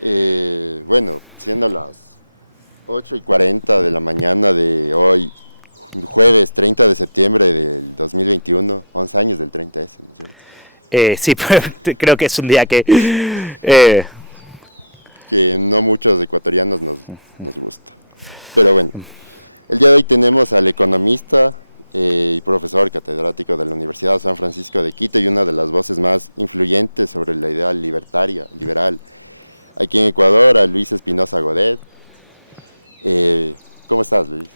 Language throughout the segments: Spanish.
Bueno, siendo las 8:40 de la mañana de hoy, jueves 30 de septiembre del 2021, 11 años del 30S, ¿no es cierto? Sí, creo que es un día que... Que no muchos ecuatorianos nos gusta. Pero bueno, el día de hoy tenemos al economista y profesor catedrático de la Universidad de San Francisco de Quito y una de las voces más influyentes sobre la idea liberal, aquí en Ecuador, a Luis Espinosa Godet. ¿Cómo estás, Luis?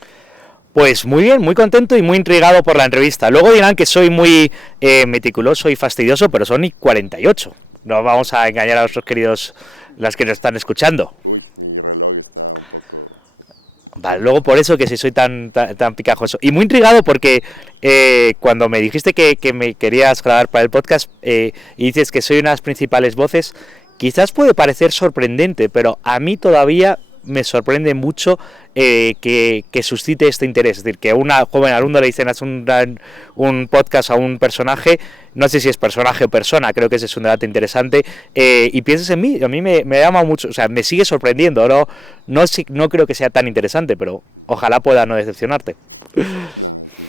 Pues muy bien, muy contento y muy intrigado por la entrevista. Luego dirán que soy muy meticuloso y fastidioso, pero son y 48. No vamos a engañar a nuestros queridos, las que nos están escuchando. Uy, mi reloj está un poco... Vale, luego por eso que si soy tan picajoso. Y muy intrigado porque cuando me dijiste que me querías grabar para el podcast y dices que soy una de las principales voces, quizás puede parecer sorprendente, pero a mí todavía me sorprende mucho que suscite este interés. Es decir, que a una joven alumna le dicen haz un podcast a un personaje, no sé si es personaje o persona, creo que ese es un debate interesante, y pienses en mí, a mí me llama mucho, o sea, me sigue sorprendiendo, no creo que sea tan interesante, pero ojalá pueda no decepcionarte. No, sí.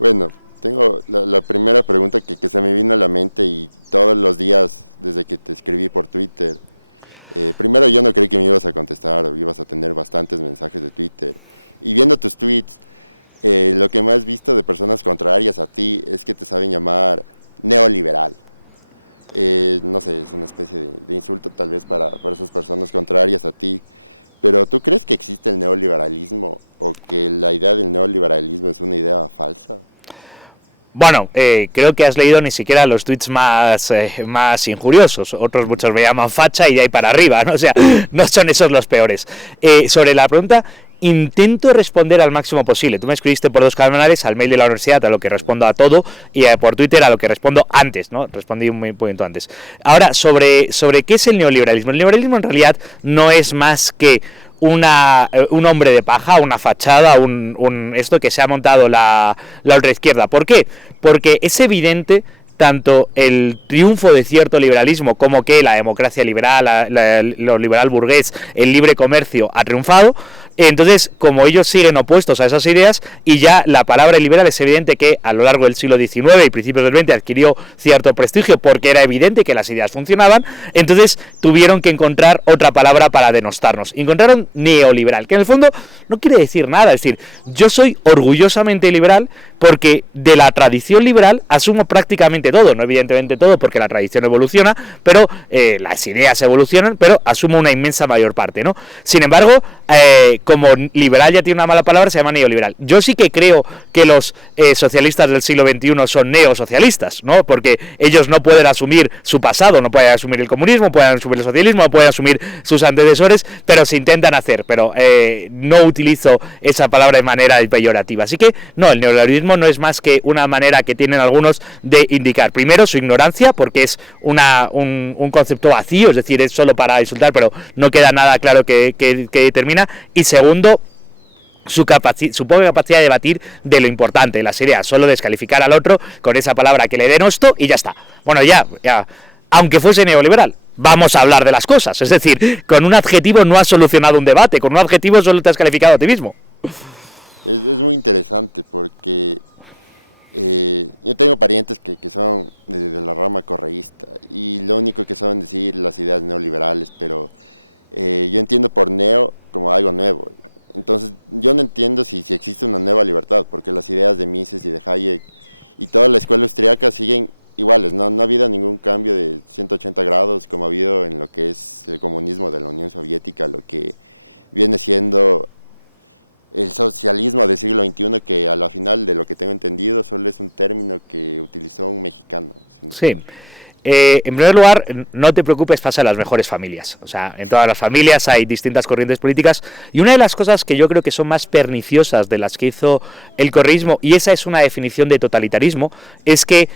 Bueno, tengo la primera pregunta que se me vino a la mente y todos los días desde que te escribí por Twitter. Primero yo no creí que me ibas a contestar, ibas a tener bastantes mensajes de Twitter. Y viendo tus tweets, lo que más visto de personas contrarias a ti es que te saben llamar neoliberal. No sé, es una especie de insulto tal vez para esas personas contrarias a ti. Pero ¿tú crees que existe el neoliberalismo o que la idea del neoliberalismo es una idea falsa? Bueno, creo que has leído ni siquiera los tweets más injuriosos. Otros muchos me llaman facha y de ahí para arriba, ¿no? O sea, no son esos los peores. Sobre la pregunta, intento responder al máximo posible. Tú me escribiste por 2 canales, al mail de la universidad, a lo que respondo a todo, y por Twitter a lo que respondo antes, ¿no? Respondí un poquito antes. Ahora, sobre qué es el neoliberalismo. El neoliberalismo en realidad no es más que un hombre de paja, una fachada, esto que se ha montado la ultraizquierda. ¿Por qué? Porque es evidente tanto el triunfo de cierto liberalismo como que la democracia liberal, lo liberal burgués, el libre comercio ha triunfado. Entonces, como ellos siguen opuestos a esas ideas, y ya la palabra liberal es evidente que a lo largo del siglo XIX y principios del XX adquirió cierto prestigio porque era evidente que las ideas funcionaban, entonces tuvieron que encontrar otra palabra para denostarnos. Encontraron neoliberal, que en el fondo no quiere decir nada. Es decir, yo soy orgullosamente liberal porque de la tradición liberal asumo prácticamente todo, no evidentemente todo porque la tradición evoluciona, pero las ideas evolucionan, pero asumo una inmensa mayor parte, ¿no? Sin embargo, como liberal ya tiene una mala palabra, se llama neoliberal. Yo sí que creo que los socialistas del siglo XXI son neosocialistas, ¿no? Porque ellos no pueden asumir su pasado, no pueden asumir el comunismo, no pueden asumir el socialismo, no pueden asumir sus antecesores, pero se intentan hacer, pero no utilizo esa palabra de manera peyorativa. Así que, no, el neoliberalismo no es más que una manera que tienen algunos de indicar, primero, su ignorancia, porque es un concepto vacío, es decir, es solo para insultar, pero no queda nada claro que determina, y segundo, su poca capacidad de debatir de lo importante, de las ideas, solo descalificar al otro con esa palabra que le denosto y ya está. Bueno, ya, aunque fuese neoliberal, vamos a hablar de las cosas, es decir, con un adjetivo no has solucionado un debate, con un adjetivo solo te has calificado a ti mismo. Es muy interesante porque yo tengo parientes que son de la rama correísta y lo único que saben decir las ideas neoliberales, pero yo entiendo por neo como algo nuevo. Entonces yo no entiendo si existe una nueva libertad, porque las ideas de Mises y de Hayek y toda la escuela austríaca siguen iguales, no ha habido ningún cambio de 180 grados como ha habido en lo que es el comunismo de la Unión Soviética, lo que viene siendo el socialismo del siglo XXI, que a la final de lo que tengo entendido solo es un término que utilizó un mexicano. Sí. En primer lugar, no te preocupes, pasa en las mejores familias. O sea, en todas las familias hay distintas corrientes políticas, y una de las cosas que yo creo que son más perniciosas de las que hizo el correísmo, y esa es una definición de totalitarismo, es que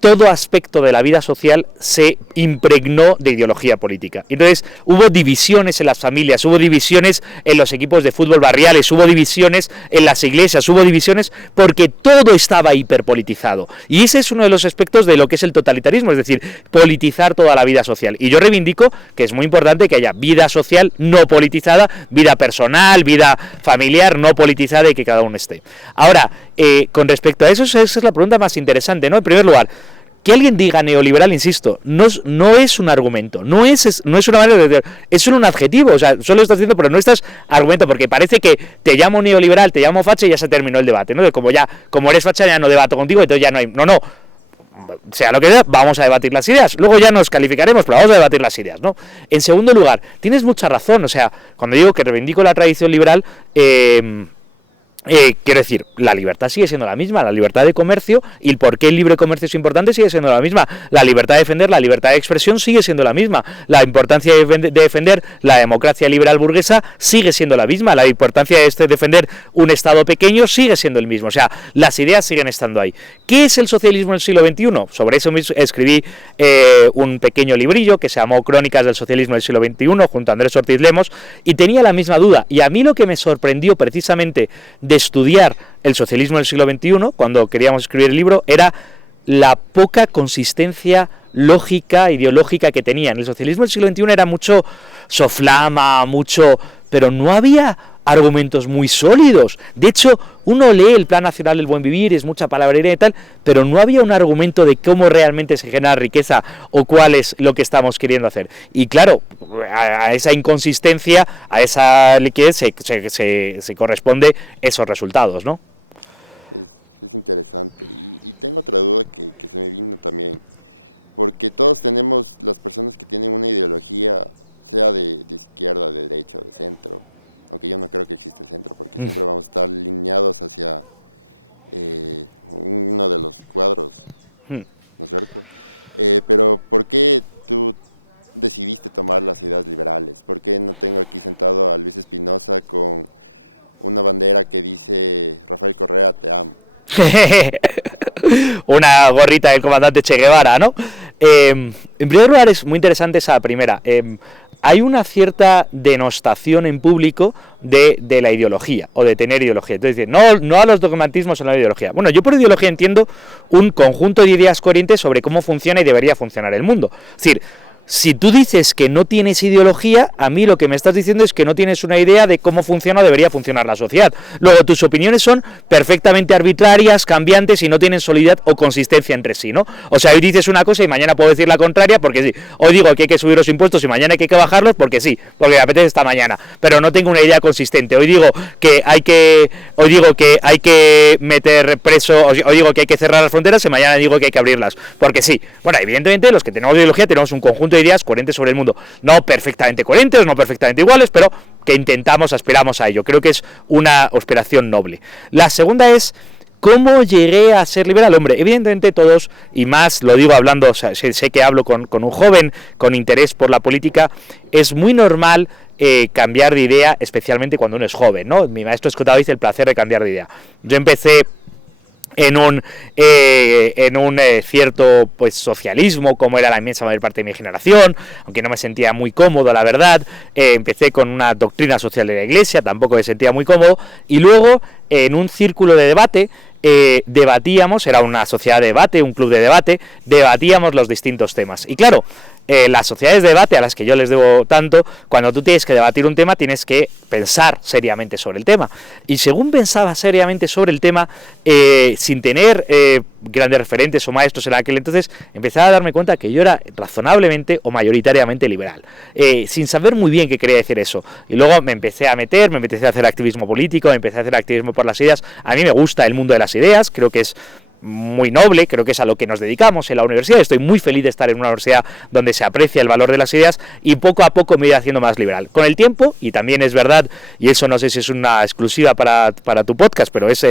todo aspecto de la vida social se impregnó de ideología política. Entonces hubo divisiones en las familias, hubo divisiones en los equipos de fútbol barriales, hubo divisiones en las iglesias, hubo divisiones porque todo estaba hiperpolitizado. Y ese es uno de los aspectos de lo que es el totalitarismo, es decir, politizar toda la vida social. Y yo reivindico que es muy importante que haya vida social no politizada, vida personal, vida familiar no politizada y que cada uno esté. Ahora, con respecto a eso, esa es la pregunta más interesante, ¿no? En primer lugar, que alguien diga neoliberal, insisto, no es un argumento, no es una manera de decir, es solo un adjetivo, o sea, solo estás diciendo, pero no estás argumento, porque parece que te llamo neoliberal, te llamo facha y ya se terminó el debate, ¿no? Como eres facha ya no debato contigo, entonces ya no hay, no, sea lo que sea, vamos a debatir las ideas, luego ya nos calificaremos, pero vamos a debatir las ideas, ¿no? En segundo lugar, tienes mucha razón, o sea, cuando digo que reivindico la tradición liberal, quiero decir, la libertad sigue siendo la misma, la libertad de comercio y el por qué el libre comercio es importante sigue siendo la misma, la libertad de defender, la libertad de expresión sigue siendo la misma, la importancia de defender la democracia liberal burguesa sigue siendo la misma, la importancia de defender un Estado pequeño sigue siendo el mismo, o sea, las ideas siguen estando ahí. ¿Qué es el socialismo del siglo XXI? Sobre eso mismo escribí un pequeño librillo que se llamó Crónicas del socialismo del siglo XXI junto a Andrés Ortiz Lemos y tenía la misma duda, y a mí lo que me sorprendió precisamente de estudiar el socialismo del siglo XXI, cuando queríamos escribir el libro, era la poca consistencia lógica, ideológica que tenía. En el socialismo del siglo XXI era mucho soflama, pero no había argumentos muy sólidos. De hecho, uno lee el Plan Nacional del Buen Vivir, es mucha palabrería y tal, pero no había un argumento de cómo realmente se genera riqueza o cuál es lo que estamos queriendo hacer. Y claro, a esa inconsistencia, a esa liquidez se corresponde esos resultados, ¿no? Es interesante. Y tengo otra duda que se me vino también, porque todos tenemos, las personas que tienen una ideología, sea de izquierda, de derecha o de centro, aunque yo no creo que exista el centro, porque siempre vamos a estar alineados hacia uno de los cuadros, ¿no es cierto? Pero ¿por qué tú decidiste tomar las ideas liberales? ¿Por qué no tengo aquí sentado a Luis Espinosa con una bandera que dice Rafael Correa, te amo? Una gorrita del comandante Che Guevara, ¿no? En primer lugar, es muy interesante esa primera. Hay una cierta denostación en público de la ideología, o de tener ideología. Entonces, no a los dogmatismos o a la ideología. Bueno, yo por ideología entiendo un conjunto de ideas coherentes sobre cómo funciona y debería funcionar el mundo. Es decir, si tú dices que no tienes ideología, a mí lo que me estás diciendo es que no tienes una idea de cómo funciona o debería funcionar la sociedad. Luego, tus opiniones son perfectamente arbitrarias, cambiantes y no tienen solidez o consistencia entre sí, ¿no? O sea, hoy dices una cosa y mañana puedo decir la contraria porque sí. Hoy digo que hay que subir los impuestos y mañana hay que bajarlos porque sí, porque me apetece esta mañana. Pero no tengo una idea consistente. Hoy digo que hay que meter preso, hoy digo que hay que cerrar las fronteras y mañana digo que hay que abrirlas. Porque sí. Bueno, evidentemente los que tenemos ideología tenemos un conjunto de ideas coherentes sobre el mundo, no perfectamente coherentes, no perfectamente iguales, pero que aspiramos a ello. Creo que es una aspiración noble. La segunda es ¿cómo llegué a ser liberal? Hombre, evidentemente todos, y más lo digo hablando, o sea, sé que hablo con un joven con interés por la política, es muy normal cambiar de idea, especialmente cuando uno es joven, ¿no? Mi maestro Escotado dice el placer de cambiar de idea. Yo empecé en un cierto pues socialismo, como era la inmensa mayor parte de mi generación, aunque no me sentía muy cómodo, la verdad. Empecé con una doctrina social de la Iglesia, tampoco me sentía muy cómodo, y luego en un círculo de debate debatíamos, era una sociedad de debate, un club de debate, debatíamos los distintos temas. Y claro, las sociedades de debate a las que yo les debo tanto, cuando tú tienes que debatir un tema, tienes que pensar seriamente sobre el tema. Y según pensaba seriamente sobre el tema, sin tener grandes referentes o maestros en aquel entonces, empezaba a darme cuenta que yo era razonablemente o mayoritariamente liberal, sin saber muy bien qué quería decir eso. Y luego me empecé a hacer activismo político, me empecé a hacer activismo por las ideas. A mí me gusta el mundo de las ideas, creo que es muy noble, creo que es a lo que nos dedicamos en la universidad. Estoy muy feliz de estar en una universidad donde se aprecia el valor de las ideas y poco a poco me he ido haciendo más liberal. Con el tiempo, y también es verdad, y eso no sé si es una exclusiva para tu podcast, pero es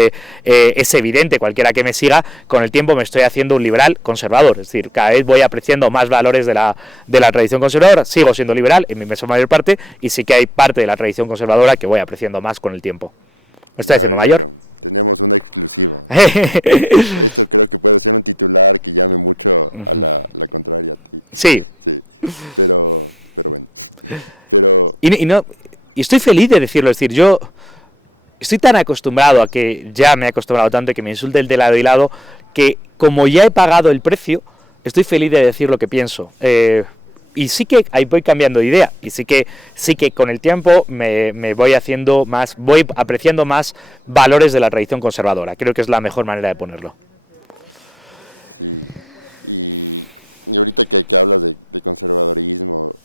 evidente, cualquiera que me siga, con el tiempo me estoy haciendo un liberal conservador, es decir, cada vez voy apreciando más valores de la tradición conservadora. Sigo siendo liberal en mi inmensa mayor parte, y sí que hay parte de la tradición conservadora que voy apreciando más con el tiempo. Estoy haciendo mayor. Tenemos una exclusiva. Esto creo que puede ser un titular que llame mucho a la contraria a ti. Sí. Sí, pero bueno. Pero... Y estoy feliz de decirlo, es decir, yo estoy tan acostumbrado a que ya me he acostumbrado tanto a que me insulten de lado y lado, que como ya he pagado el precio, estoy feliz de decir lo que pienso. Y sí que ahí voy cambiando de idea, y sí que con el tiempo me voy haciendo más, voy apreciando más valores de la tradición conservadora. Creo que es la mejor manera de ponerlo. Sí, y ahorita que hablas de conservadorismo,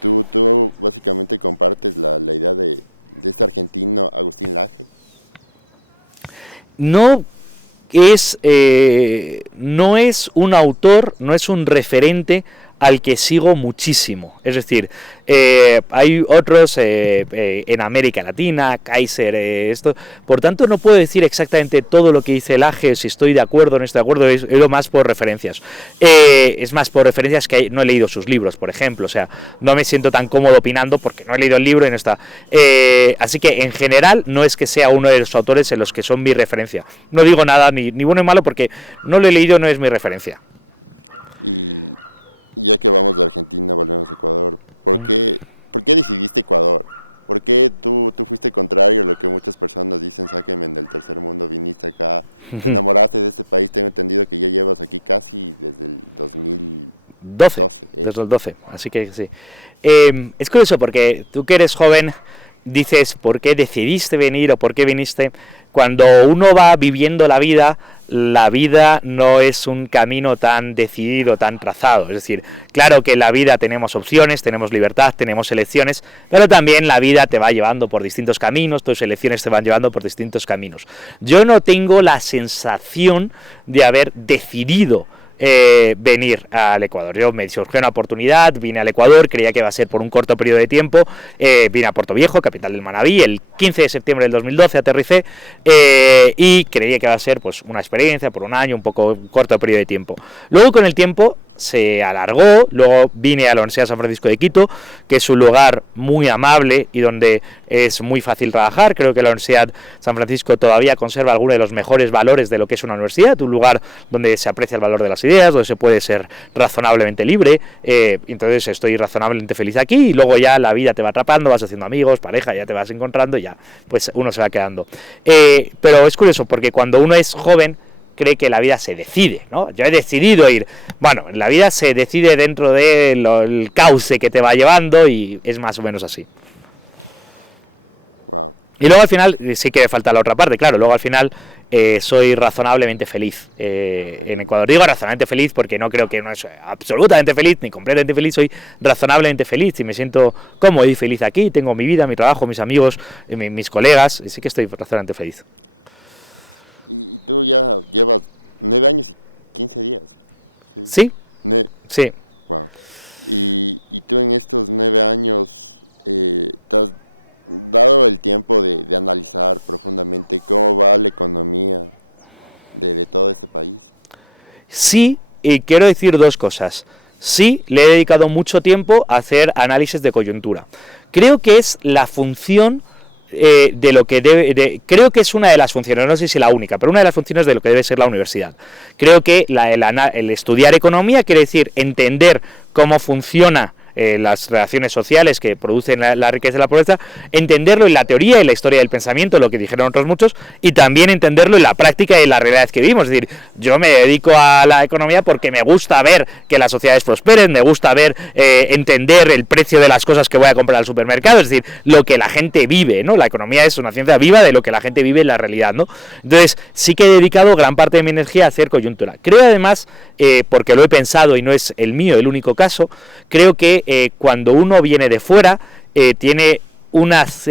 tú básicamente compartes la idea de este argentino Agustín Laje. No es un autor, no es un referente al que sigo muchísimo. Es decir, hay otros en América Latina, Kaiser, esto. Por tanto, no puedo decir exactamente todo lo que dice Laje, si estoy de acuerdo o no estoy de acuerdo, es lo más por referencias. Es más por referencias que no he leído sus libros, por ejemplo. O sea, no me siento tan cómodo opinando porque no he leído el libro y no está. Así que, en general, no es que sea uno de los autores en los que son mi referencia. No digo nada ni bueno ni malo porque no lo he leído, no es mi referencia. Y ya que vamos de Argentina, volvemos a Ecuador. ¿Por qué decidiste Ecuador? ¿Por qué tú fuiste contrario a lo que muchas personas dicen, sáquenme del tercer mundo, viniste acá, te enamoraste de este país? Tengo entendido que ya llevas aquí casi desde el 2012. Desde el 12, así que sí. Es curioso porque tú que eres joven dices por qué decidiste venir o por qué viniste. Cuando uno va viviendo la vida no es un camino tan decidido, tan trazado. Es decir, claro que en la vida tenemos opciones, tenemos libertad, tenemos elecciones, pero también la vida te va llevando por distintos caminos, tus elecciones te van llevando por distintos caminos. Yo no tengo la sensación de haber decidido venir al Ecuador. Yo me surgió una oportunidad, vine al Ecuador, creía que iba a ser por un corto periodo de tiempo, vine a Puerto Viejo, capital del Manabí, el 15 de septiembre del 2012 aterricé, y creía que iba a ser pues una experiencia por un año, un poco corto periodo de tiempo. Luego con el tiempo se alargó, luego vine a la Universidad de San Francisco de Quito, que es un lugar muy amable y donde es muy fácil trabajar. Creo que la Universidad de San Francisco todavía conserva algunos de los mejores valores de lo que es una universidad, un lugar donde se aprecia el valor de las ideas, donde se puede ser razonablemente libre, entonces estoy razonablemente feliz aquí, y luego ya la vida te va atrapando, vas haciendo amigos, pareja, ya te vas encontrando y ya pues uno se va quedando. Pero es curioso porque cuando uno es joven cree que la vida se decide, ¿no? Yo he decidido ir. Bueno, la vida se decide dentro del cauce que te va llevando y es más o menos así. Wow. Y luego al final, sí que falta la otra parte, claro, luego al final soy razonablemente feliz en Ecuador. Digo razonablemente feliz porque no creo que no es absolutamente feliz ni completamente feliz, soy razonablemente feliz y me siento cómodo y feliz aquí, tengo mi vida, mi trabajo, mis amigos, mis colegas, y sí que estoy razonablemente feliz. Y tú ya llevas 9 años y 15 días. Sí. Sí. Wow. Y tú en estos 9 años te has dado el tiempo de analizar profundamente cómo va la economía de todo este país. Sí, y quiero decir dos cosas. Sí, le he dedicado mucho tiempo a hacer análisis de coyuntura. Creo que es la función de lo que creo que es una de las funciones, no sé si la única, pero una de las funciones de lo que debe ser la universidad. Creo que el estudiar economía quiere decir entender cómo funciona las relaciones sociales que producen la riqueza y la pobreza, entenderlo en la teoría y la historia del pensamiento, lo que dijeron otros muchos, y también entenderlo en la práctica y en la realidad que vivimos. Es decir, yo me dedico a la economía porque me gusta ver que las sociedades prosperen, me gusta ver, entender el precio de las cosas que voy a comprar al supermercado, es decir, lo que la gente vive, ¿no? La economía es una ciencia viva de lo que la gente vive en la realidad, ¿no? Entonces, sí que he dedicado gran parte de mi energía a hacer coyuntura. Creo además, porque lo he pensado y no es el mío el único caso, creo que cuando uno viene de fuera tiene unas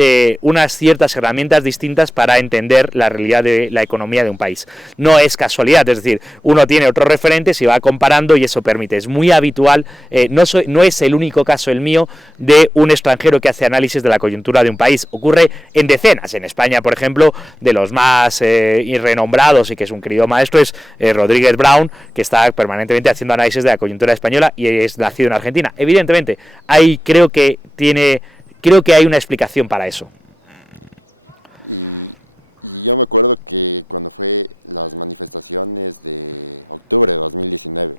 ciertas herramientas distintas para entender la realidad de la economía de un país. No es casualidad, es decir, uno tiene otros referentes y va comparando y eso permite. Es muy habitual, no es el único caso el mío de un extranjero que hace análisis de la coyuntura de un país. Ocurre en decenas. En España, por ejemplo, de los más renombrados y que es un querido maestro es Rodríguez Brown, que está permanentemente haciendo análisis de la coyuntura española y es nacido en Argentina. Evidentemente, ahí creo que hay una explicación para eso. Y Y yo me acuerdo que cuando fue las manifestaciones de octubre de 2019,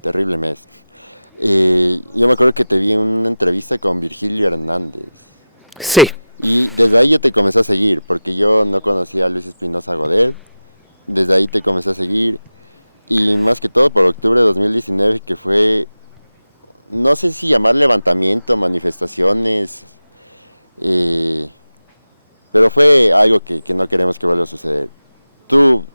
terrible mes, yo me acuerdo que te vi en una entrevista con Virgilio Hernández. Sí. Y desde ahí yo te comencé a seguir, porque yo no conocía a Luis Espinosa Godet. Desde ahí te comencé a seguir. Y más que todo por octubre de 2019, que fue, no sé si llamar levantamiento, manifestaciones, pero fue algo que no queremos que vuelva a suceder. Tú,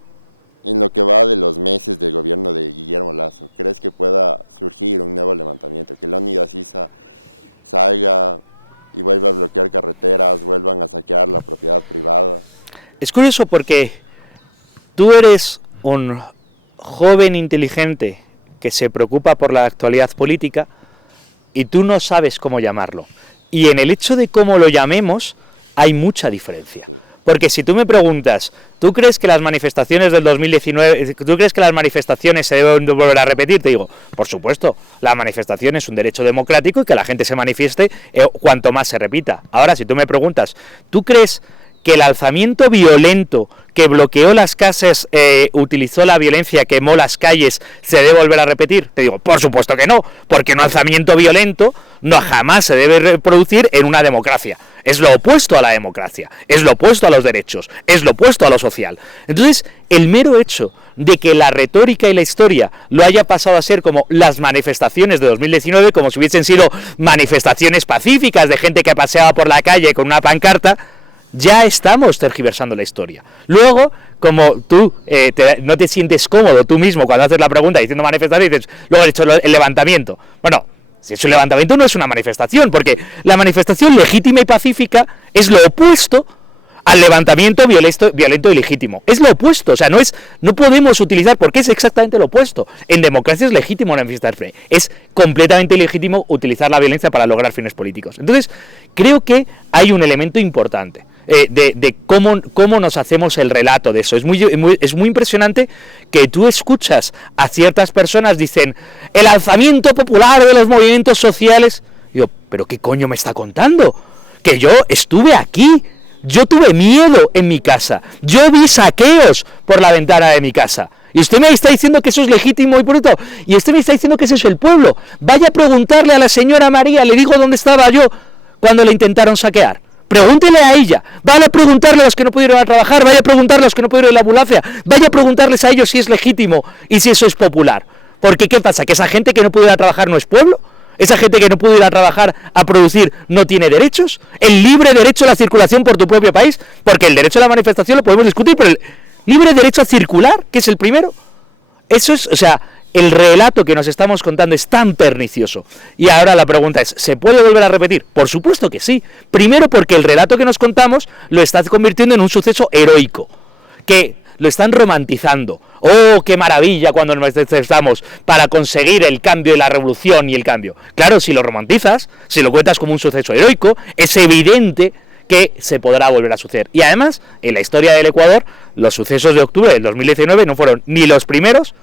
en lo que va de los meses del gobierno de Guillermo Lasso, ¿crees que pueda surgir un nuevo levantamiento? Que la unidad CISA salga y vuelva a bloquear carreteras, vuelvan a saquear la propiedad privada. Es curioso porque tú eres un joven inteligente que se preocupa por la actualidad política y tú no sabes cómo llamarlo. Y en el hecho de cómo lo llamemos hay mucha diferencia. Sí. Porque si tú me preguntas, ¿tú crees que las manifestaciones del 2019, tú crees que las manifestaciones se deben volver a repetir? Te digo, por supuesto, la manifestación es un derecho democrático y que la gente se manifieste cuanto más se repita. Ahora, si tú me preguntas, ¿tú crees que el alzamiento violento que bloqueó las casas, utilizó la violencia, quemó las calles, se debe volver a repetir? Te digo, por supuesto que no, porque un alzamiento violento no jamás se debe reproducir en una democracia. Es lo opuesto a la democracia, es lo opuesto a los derechos, es lo opuesto a lo social. Entonces, el mero hecho de que la retórica y la historia lo haya pasado a ser como las manifestaciones de 2019, como si hubiesen sido manifestaciones pacíficas de gente que paseaba por la calle con una pancarta, ya estamos tergiversando la historia. Luego, como tú no te sientes cómodo tú mismo cuando haces la pregunta diciendo manifestación, dices, luego he hecho el levantamiento. Bueno, si es un levantamiento no es una manifestación, porque sí, la manifestación legítima y pacífica es lo opuesto al levantamiento violento y legítimo. Es lo opuesto, o sea, no podemos utilizar, porque es exactamente lo opuesto. En democracia es legítimo manifestarse, es completamente ilegítimo utilizar la violencia para lograr fines políticos. Entonces, creo que hay un elemento importante de cómo nos hacemos el relato de eso. Es muy impresionante que tú escuchas a ciertas personas dicen el alzamiento popular de los movimientos sociales. Digo, ¿pero qué coño me está contando? Que yo estuve aquí, yo tuve miedo en mi casa, yo vi saqueos por la ventana de mi casa. Y usted me está diciendo que eso es legítimo y bonito. Y usted me está diciendo que eso es el pueblo. Vaya a preguntarle a la señora María, le digo dónde estaba yo cuando le intentaron saquear. Pregúntele a ella, vaya a preguntarle a los que no pudieron ir a trabajar, vaya a preguntarle a los que no pudieron ir a la ambulancia, vaya a preguntarles a ellos si es legítimo y si eso es popular. Porque ¿qué pasa? ¿Que esa gente que no pudo ir a trabajar no es pueblo? ¿Esa gente que no pudo ir a trabajar a producir no tiene derechos? ¿El libre derecho a la circulación por tu propio país? Porque el derecho a la manifestación lo podemos discutir, pero el libre derecho a circular, que es el primero, eso es, o sea, el relato que nos estamos contando es tan pernicioso. Y ahora la pregunta es, ¿se puede volver a repetir? Por supuesto que sí. Primero porque el relato que nos contamos lo está convirtiendo en un suceso heroico, que lo están romantizando. ¡Oh, qué maravilla cuando nos manifestamos para conseguir el cambio y la revolución y el cambio! Claro, si lo romantizas, si lo cuentas como un suceso heroico, es evidente que se podrá volver a suceder. Y además, en la historia del Ecuador, los sucesos de octubre del 2019 no fueron ni los primeros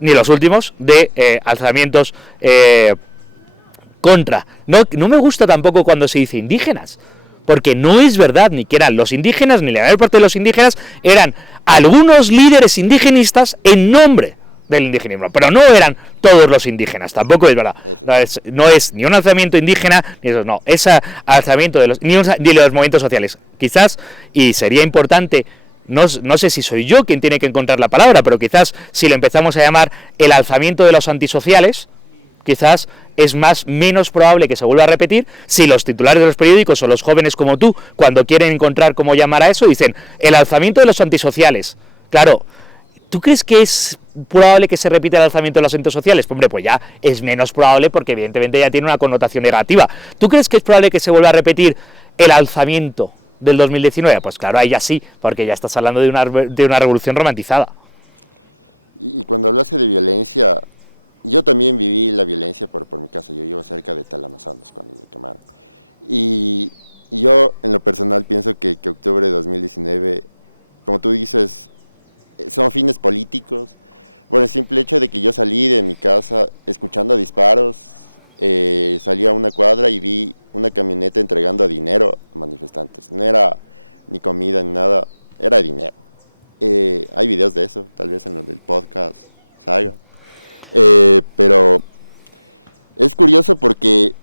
ni los últimos de alzamientos contra. No me gusta tampoco cuando se dice indígenas, porque no es verdad ni que eran los indígenas, ni la mayor parte de los indígenas, eran algunos líderes indigenistas en nombre del indigenismo, pero no eran todos los indígenas, tampoco es verdad. No es ni un alzamiento indígena, ni eso, no, es alzamiento de ni de los movimientos sociales. Quizás, y sería importante, no sé si soy yo quien tiene que encontrar la palabra, pero quizás si lo empezamos a llamar el alzamiento de los antisociales, quizás es menos probable que se vuelva a repetir si los titulares de los periódicos o los jóvenes como tú, cuando quieren encontrar cómo llamar a eso, dicen el alzamiento de los antisociales. Claro, ¿tú crees que es probable que se repita el alzamiento de los antisociales? Hombre, pues ya es menos probable porque evidentemente ya tiene una connotación negativa. ¿Tú crees que es probable que se vuelva a repetir el alzamiento del 2019? Pues claro, ahí ya sí, porque ya estás hablando de una revolución romantizada. Y cuando hablaste de violencia, yo también viví la violencia por mi casa. Yo vivo cerca de Talamasanos cuando lo quemaron. Y yo, en lo personal, pienso que octubre de 2019, como tú dices, son fines políticos. Por el simple hecho de que yo salí de mi casa escuchando disparos, salí a una cuadra y vi una camioneta entregando dinero a manifestantes. No era ni comida, ni nada, era dinero. Hay videos de eso, tal vez en los del podcast, Saga. Pero es curioso porque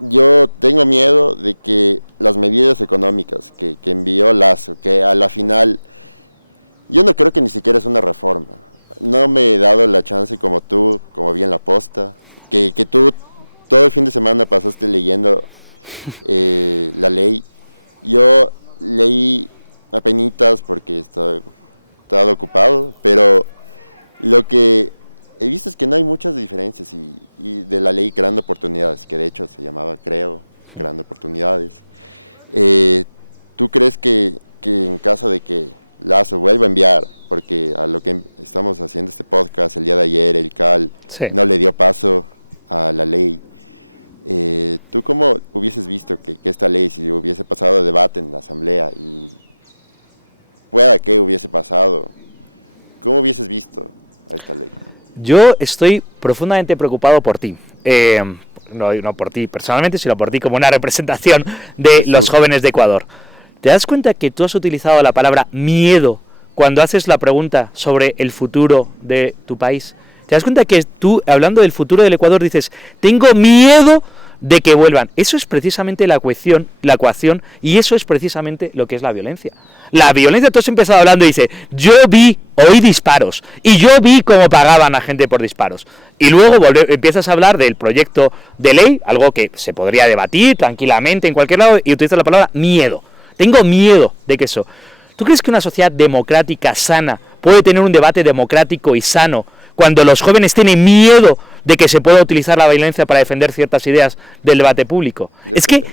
yo tengo miedo de que las medidas económicas que envió Lasso, que a la final, yo no creo que ni siquiera es una reforma. No me he dado la chance como tú, como bien la posta, que tú todo el fin de semana pasaste leyendo la ley. Yo leí apenitas porque estaba ocupado, pero lo que he visto es que no hay muchas diferencias y de la ley Creando Oportunidades, que de hecho se llamaba, creo, Creando Oportunidades. ¿Tú crees que en caso de que Lasso vuelva a enviar, porque a lo que estamos haciendo este podcast el día de ayer, el CAL no le dio paso a la ley, ¿tú cómo hubieses visto que esta ley, si hubiese pasado debate en la asamblea y pueda que hubiese pasado, cómo hubieses visto a esta ley? Yo estoy profundamente preocupado por ti. No por ti personalmente, sino por ti como una representación de los jóvenes de Ecuador. ¿Te das cuenta que tú has utilizado la palabra miedo cuando haces la pregunta sobre el futuro de tu país? ¿Te das cuenta que tú, hablando del futuro del Ecuador, dices, tengo miedo de que vuelvan? Eso es precisamente la coacción, y eso es precisamente lo que es la violencia. La violencia, tú has empezado hablando y dices, oí disparos, y yo vi cómo pagaban a gente por disparos. Y luego empiezas a hablar del proyecto de ley, algo que se podría debatir tranquilamente en cualquier lado, y utilizas la palabra miedo. Tengo miedo de que eso. ¿Tú crees que una sociedad democrática sana puede tener un debate democrático y sano cuando los jóvenes tienen miedo de que se pueda utilizar la violencia para defender ciertas ideas del debate público? Es que,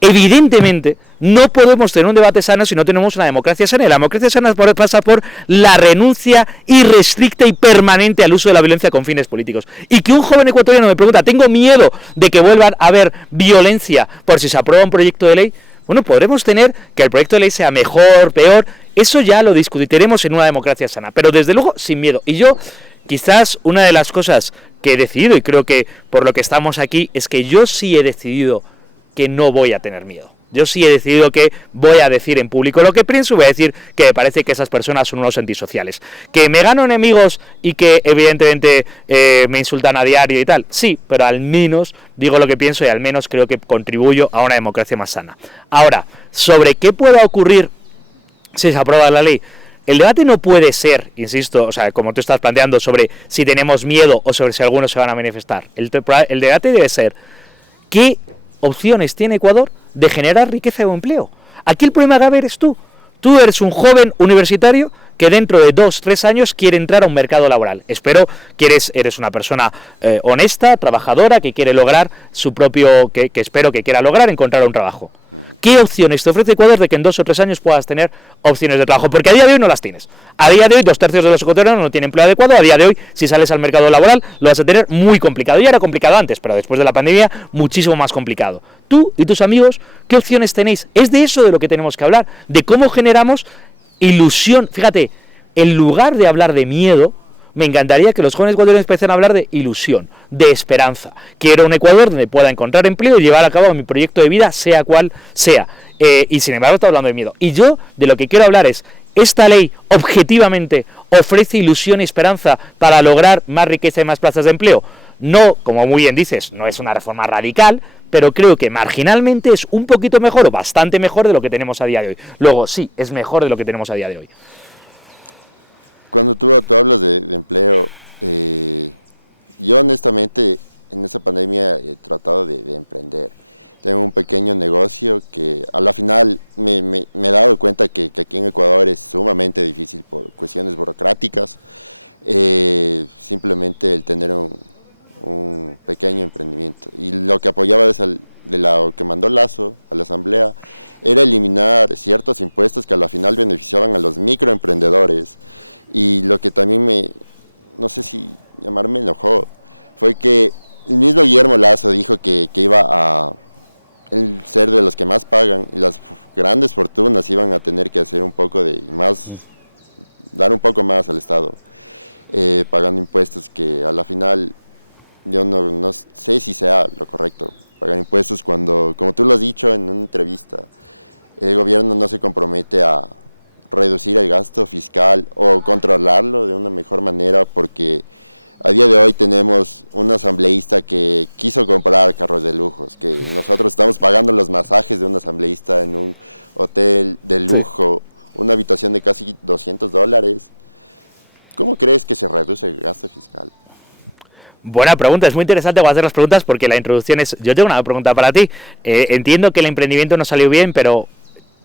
evidentemente, no podemos tener un debate sano si no tenemos una democracia sana. Y la democracia sana pasa por la renuncia irrestricta y permanente al uso de la violencia con fines políticos. Y que un joven ecuatoriano me pregunta, tengo miedo de que vuelvan a haber violencia por si se aprueba un proyecto de ley. Bueno, podremos tener que el proyecto de ley sea mejor, peor, eso ya lo discutiremos en una democracia sana, pero desde luego sin miedo. Y yo, quizás una de las cosas que he decidido, y creo que por lo que estamos aquí, es que yo sí he decidido que no voy a tener miedo. Yo sí he decidido que voy a decir en público lo que pienso, voy a decir que me parece que esas personas son unos antisociales. Que me gano enemigos y que evidentemente me insultan a diario y tal, sí, pero al menos digo lo que pienso y al menos creo que contribuyo a una democracia más sana. Ahora, sobre qué pueda ocurrir si se aprueba la ley, el debate no puede ser, insisto, o sea, como tú estás planteando, sobre si tenemos miedo o sobre si algunos se van a manifestar. El debate debe ser qué opciones tiene Ecuador de generar riqueza o empleo. Aquí el problema grave eres tú. Tú eres un joven universitario que dentro de 2-3 años quiere entrar a un mercado laboral. Eres una persona honesta, trabajadora, que quiere lograr su propio, que espero que quiera lograr encontrar un trabajo. ¿Qué opciones te ofrece Ecuador de que en 2 o 3 años puedas tener opciones de trabajo? Porque a día de hoy no las tienes. A día de hoy 2/3 de los ecuatorianos no tienen empleo adecuado. A día de hoy, si sales al mercado laboral, lo vas a tener muy complicado. Ya era complicado antes, pero después de la pandemia, muchísimo más complicado. Tú y tus amigos, ¿qué opciones tenéis? Es de eso de lo que tenemos que hablar, de cómo generamos ilusión. Fíjate, en lugar de hablar de miedo, me encantaría que los jóvenes ecuatorianos empiecen a hablar de ilusión, de esperanza. Quiero un Ecuador donde pueda encontrar empleo y llevar a cabo mi proyecto de vida, sea cual sea. Y sin embargo, está hablando de miedo. Y yo de lo que quiero hablar es, esta ley objetivamente ofrece ilusión y esperanza para lograr más riqueza y más plazas de empleo. No, como muy bien dices, no es una reforma radical, pero creo que marginalmente es un poquito mejor o bastante mejor de lo que tenemos a día de hoy. Luego, sí, es mejor de lo que tenemos a día de hoy. Cuando tú hablas de empleo, yo honestamente en esta pandemia he tratado de emprender. Tengo un pequeño negocio que a la final me he dado cuenta que aquí en Ecuador es sumamente difícil por cuestiones burocráticas. Simplemente el tener un pequeño emprendimiento. Y lo que apoyaba de lo que mandó Lasso a la asamblea era eliminar ciertos impuestos que a la final beneficiaban a los microemprendedores. Y lo que también no sé si llamarme enojó, fue que el mismo Guillermo Lasso dijo que iba a ser de los que más pagan y las grandes fortunas iban a tener que hacer un poco de más, dar un poco más al Estado, pagando impuestos que a la final yo no sé si sea lo correcto, pagar impuestos cuando, como tú lo has dicho en una entrevista, el gobierno no se compromete a reducir el gasto fiscal o controlarlo de una mejor manera, porque a día de hoy tenemos un asambleísta que quiso comprar carros de lujos, que nosotros estamos pagando los masajes de un asambleísta en un hotel de lujo, una habitación de casi $200. ¿Cómo crees que se reduce el gasto fiscal? Buena pregunta, es muy interesante hacer las preguntas porque la introducción es... Yo tengo una pregunta para ti. Entiendo que el emprendimiento no salió bien, pero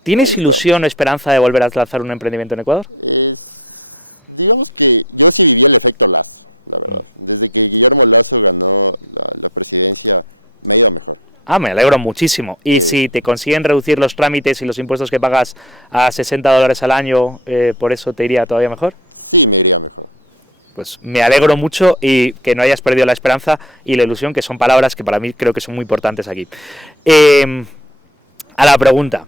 ¿tienes ilusión o esperanza de volver a lanzar un emprendimiento en Ecuador? Digamos que yo sí viví el efecto Lazo, la verdad. Desde que Guillermo Lazo ganó la presidencia, me ha ido mejor. Ah, me alegro muchísimo. ¿Y si te consiguen reducir los trámites y los impuestos que pagas a $60 al año, por eso te iría todavía mejor? Sí, me iría mejor. Pues me alegro mucho y que no hayas perdido la esperanza y la ilusión, que son palabras que para mí creo que son muy importantes aquí. A la pregunta.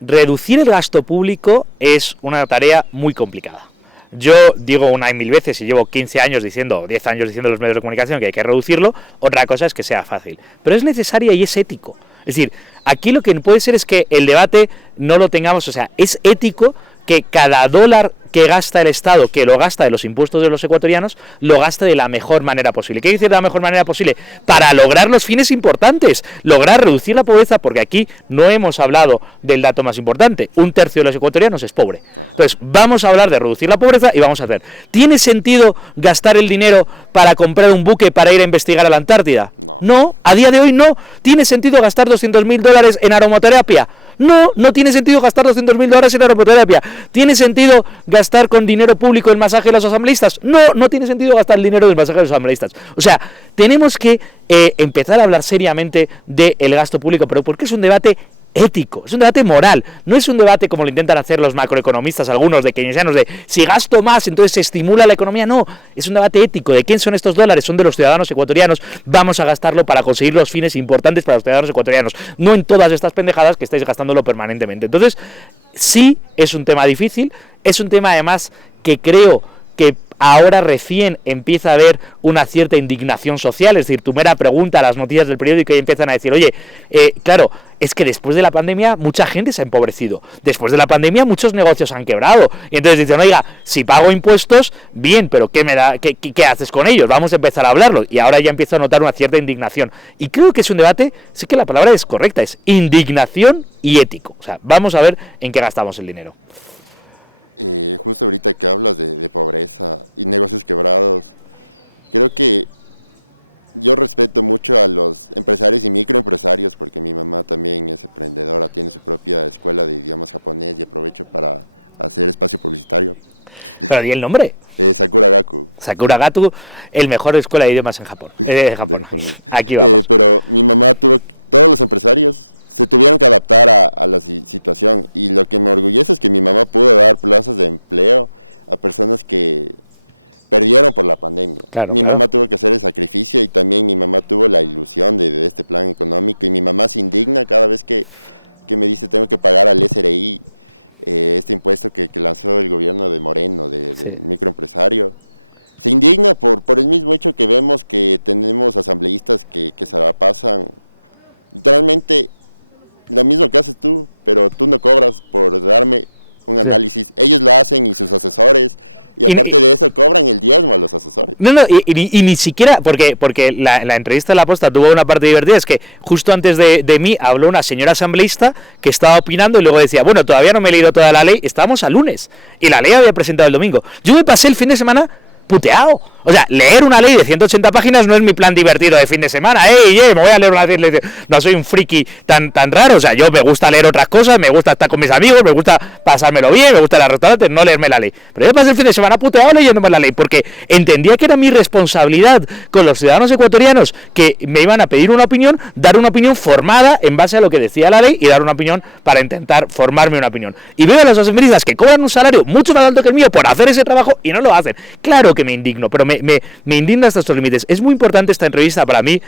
Reducir el gasto público es una tarea muy complicada. Yo digo una y mil veces, y llevo 15 años diciendo, 10 años diciendo en los medios de comunicación que hay que reducirlo, otra cosa es que sea fácil. Pero es necesaria y es ético. Es decir, aquí lo que puede ser es que el debate no lo tengamos, o sea, es ético que cada dólar que gasta el Estado, que lo gasta de los impuestos de los ecuatorianos, lo gaste de la mejor manera posible. ¿Qué quiere decir de la mejor manera posible? Para lograr los fines importantes, lograr reducir la pobreza, porque aquí no hemos hablado del dato más importante, 1/3 de los ecuatorianos es pobre. Entonces, vamos a hablar de reducir la pobreza y vamos a hacer. ¿Tiene sentido gastar el dinero para comprar un buque para ir a investigar a la Antártida? No, a día de hoy no. ¿Tiene sentido gastar $200.000 en aromaterapia? No tiene sentido gastar $200.000 en aromaterapia. ¿Tiene sentido gastar con dinero público el masaje de los asambleístas? No tiene sentido gastar el dinero del masaje de los asambleístas. O sea, tenemos que empezar a hablar seriamente del gasto público, pero porque es un debate ético, es un debate moral, no es un debate como lo intentan hacer los macroeconomistas, algunos de keynesianos, de si gasto más entonces se estimula la economía. No, es un debate ético. ¿De quién son estos dólares? Son de los ciudadanos ecuatorianos, vamos a gastarlo para conseguir los fines importantes para los ciudadanos ecuatorianos, no en todas estas pendejadas que estáis gastándolo permanentemente. Entonces, sí, es un tema difícil, es un tema además que creo que ahora recién empieza a haber una cierta indignación social. Es decir, tu mera pregunta a las noticias del periódico y empiezan a decir, oye, claro, es que después de la pandemia mucha gente se ha empobrecido, después de la pandemia muchos negocios han quebrado, y entonces dicen, oiga, si pago impuestos, bien, pero ¿qué haces con ellos? Vamos a empezar a hablarlo, y ahora ya empiezo a notar una cierta indignación, y creo que es un debate, sí que la palabra es correcta, es indignación y ético. O sea, vamos a ver en qué gastamos el dinero. Justo ahorita que hablas de pobreza y negocios quebrados, creo que yo respeto mucho a los empresarios y microempresarios, porque mi mamá también es emprendedora, tiene su propia escuela de idiomas japonés y aprovecho para hacer espacio publicitario. Pero di el nombre. Sakura Gaku. Sakura Gaku, el mejor escuela de idiomas en Japón. Japón. Aquí vamos. Pero mi mamá todos los empresarios se tuvieron que adaptar a la situación, y lo que me orgullece es que mi mamá pudo dar plazas de empleo a personas que perdieron por la pandemia. Mi mamá tuvo que hacer el sacrificio, y también mi mamá tuvo la ilusión de este plan económico, y mi mamá se indigna cada vez que me dice tengo que pagar al SRI, este impuesto que lanzó el gobierno de Moreno, del microempresario. Se indigna por el mismo hecho que vemos que tenemos asambleístas que se la pasan literalmente lo mismo que haces tú, pero tú no cobras por darme un análisis. Ellos lo hacen, y sus asesores, y aparte de eso cobran el diezmo a los asesores. Y ni siquiera, porque la entrevista de La Posta tuvo una parte divertida, es que justo antes de mí habló una señora asambleísta que estaba opinando y luego decía, bueno, todavía no me he leído toda la ley, estábamos a lunes, y la ley había presentado el domingo. Yo me pasé el fin de semana puteado. O sea, leer una ley de 180 páginas no es mi plan divertido de fin de semana. Me voy a leer una ley. No soy un friki tan raro. O sea, yo me gusta leer otras cosas, me gusta estar con mis amigos, me gusta pasármelo bien, me gusta ir a restaurantes, no leerme la ley. Pero yo pasé el fin de semana puteado leyéndome la ley, porque entendía que era mi responsabilidad con los ciudadanos ecuatorianos que me iban a pedir una opinión, dar una opinión formada en base a lo que decía la ley y dar una opinión para intentar formarme una opinión. Y veo a los asambleístas que cobran un salario mucho más alto que el mío por hacer ese trabajo y no lo hacen. Claro que me indigno, pero me indigna hasta estos límites. Es muy importante esta entrevista para mí,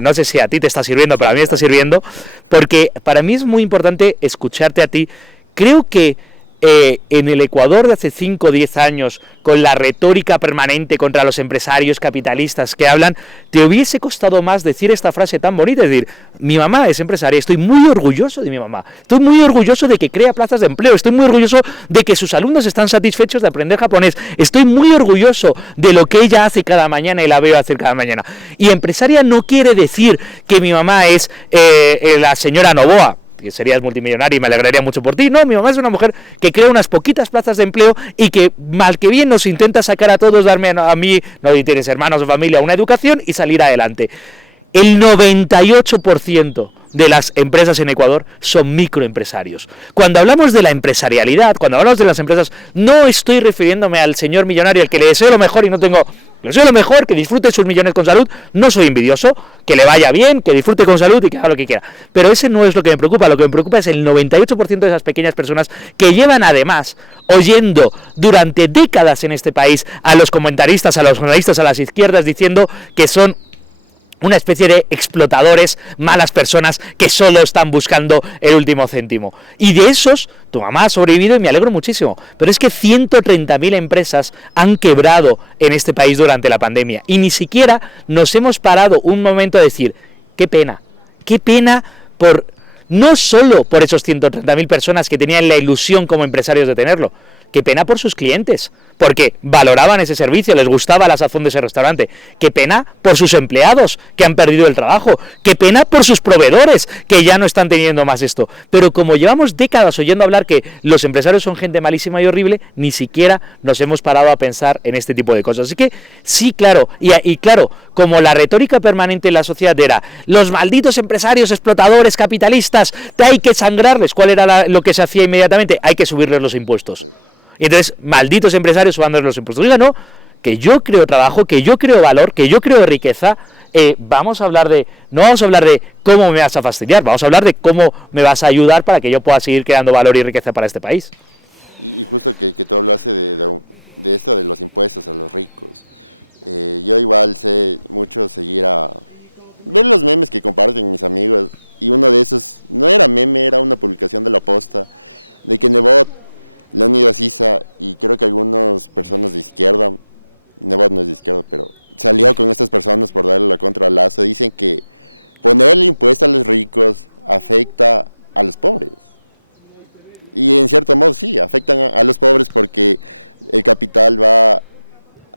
no sé si a ti te está sirviendo, pero a mí está sirviendo, porque para mí es muy importante escucharte a ti. Creo que en el Ecuador de hace 5 o 10 años, con la retórica permanente contra los empresarios capitalistas que hablan, te hubiese costado más decir esta frase tan bonita, es decir, mi mamá es empresaria, estoy muy orgulloso de mi mamá, estoy muy orgulloso de que crea plazas de empleo, estoy muy orgulloso de que sus alumnos están satisfechos de aprender japonés, estoy muy orgulloso de lo que ella hace cada mañana y la veo hacer cada mañana. Y empresaria no quiere decir que mi mamá es la señora Novoa, que serías multimillonario y me alegraría mucho por ti. No, mi mamá es una mujer que crea unas poquitas plazas de empleo y que mal que bien nos intenta sacar a todos, darme a mí, no tienes hermanos o familia, una educación y salir adelante. El 98% de las empresas en Ecuador son microempresarios. Cuando hablamos de la empresarialidad, cuando hablamos de las empresas, no estoy refiriéndome al señor millonario al que le deseo lo mejor y no tengo... Le deseo lo mejor, que disfrute sus millones con salud, no soy envidioso, que le vaya bien, que disfrute con salud y que haga lo que quiera. Pero ese no es lo que me preocupa, lo que me preocupa es el 98% de esas pequeñas personas que llevan además oyendo durante décadas en este país a los comentaristas, a los jornalistas, a las izquierdas diciendo que son una especie de explotadores, malas personas que solo están buscando el último céntimo. Y de esos, tu mamá ha sobrevivido y me alegro muchísimo. Pero es que 130.000 empresas han quebrado en este país durante la pandemia. Y ni siquiera nos hemos parado un momento a decir, qué pena por... No solo por esos 130.000 personas que tenían la ilusión como empresarios de tenerlo, qué pena por sus clientes, porque valoraban ese servicio, les gustaba la sazón de ese restaurante. Qué pena por sus empleados que han perdido el trabajo. Qué pena por sus proveedores que ya no están teniendo más esto. Pero como llevamos décadas oyendo hablar que los empresarios son gente malísima y horrible, ni siquiera nos hemos parado a pensar en este tipo de cosas. Así que sí, claro, y claro, como la retórica permanente en la sociedad era los malditos empresarios explotadores capitalistas, hay que sangrarles. ¿Cuál era lo que se hacía inmediatamente? Hay que subirles los impuestos. Y entonces, malditos empresarios subándoles los impuestos. Oiga, no, que yo creo trabajo, que yo creo valor, que yo creo riqueza. No vamos a hablar de cómo me vas a fastidiar, vamos a hablar de cómo me vas a ayudar para que yo pueda seguir creando valor y riqueza para este país. Y justo que tú hablaste de esto de los impuestos a los ricos. Yo igual sé mucho ver los memes que comparten mis amigos, y uno de esos no era meme, era una publicación de La Posta, de que Nebot, Leonidas Issa y creo que algunas personas de izquierda, Nebot no es de izquierda, pero salió con estas personas por darle la contra a Lazo, dicen que ponerle impuesto a los ricos afecta a los pobres. Y en cierto modo sí, afectan a los pobres porque el capital va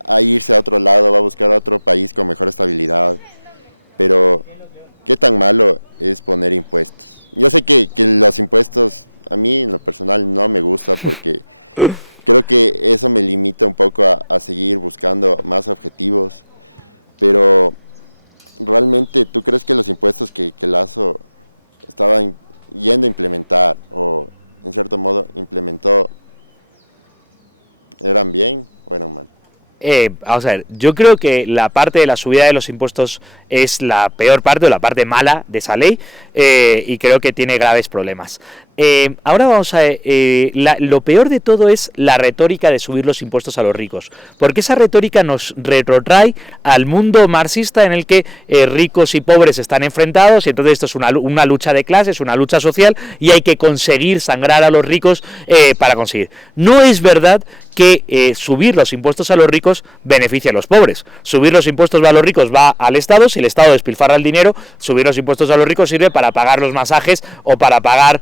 a irse a otro lado, va a buscar otro país con mejor estabilidad. Pero, ¿qué tan malo es poner impuestos? Yo sé que los impuestos, a mí en lo personal no me gusta porque creo que eso me limita un poco a seguir buscando más objetivos. Pero, ¿realmente tú crees que los impuestos que Lazo estaba yendo a implementar o en cierto modo implementó eran bien o eran mal? Vamos a ver, yo creo que la parte de la subida de los impuestos es la peor parte o la parte mala de esa ley, y creo que tiene graves problemas. Ahora vamos a lo peor de todo es la retórica de subir los impuestos a los ricos, porque esa retórica nos retrotrae al mundo marxista en el que ricos y pobres están enfrentados, y entonces esto es una lucha de clases, una lucha social, y hay que conseguir sangrar a los ricos para conseguir. No es verdad que subir los impuestos a los ricos beneficia a los pobres. Subir los impuestos a los ricos va al Estado, si el Estado despilfarra el dinero, subir los impuestos a los ricos sirve para pagar los masajes o para pagar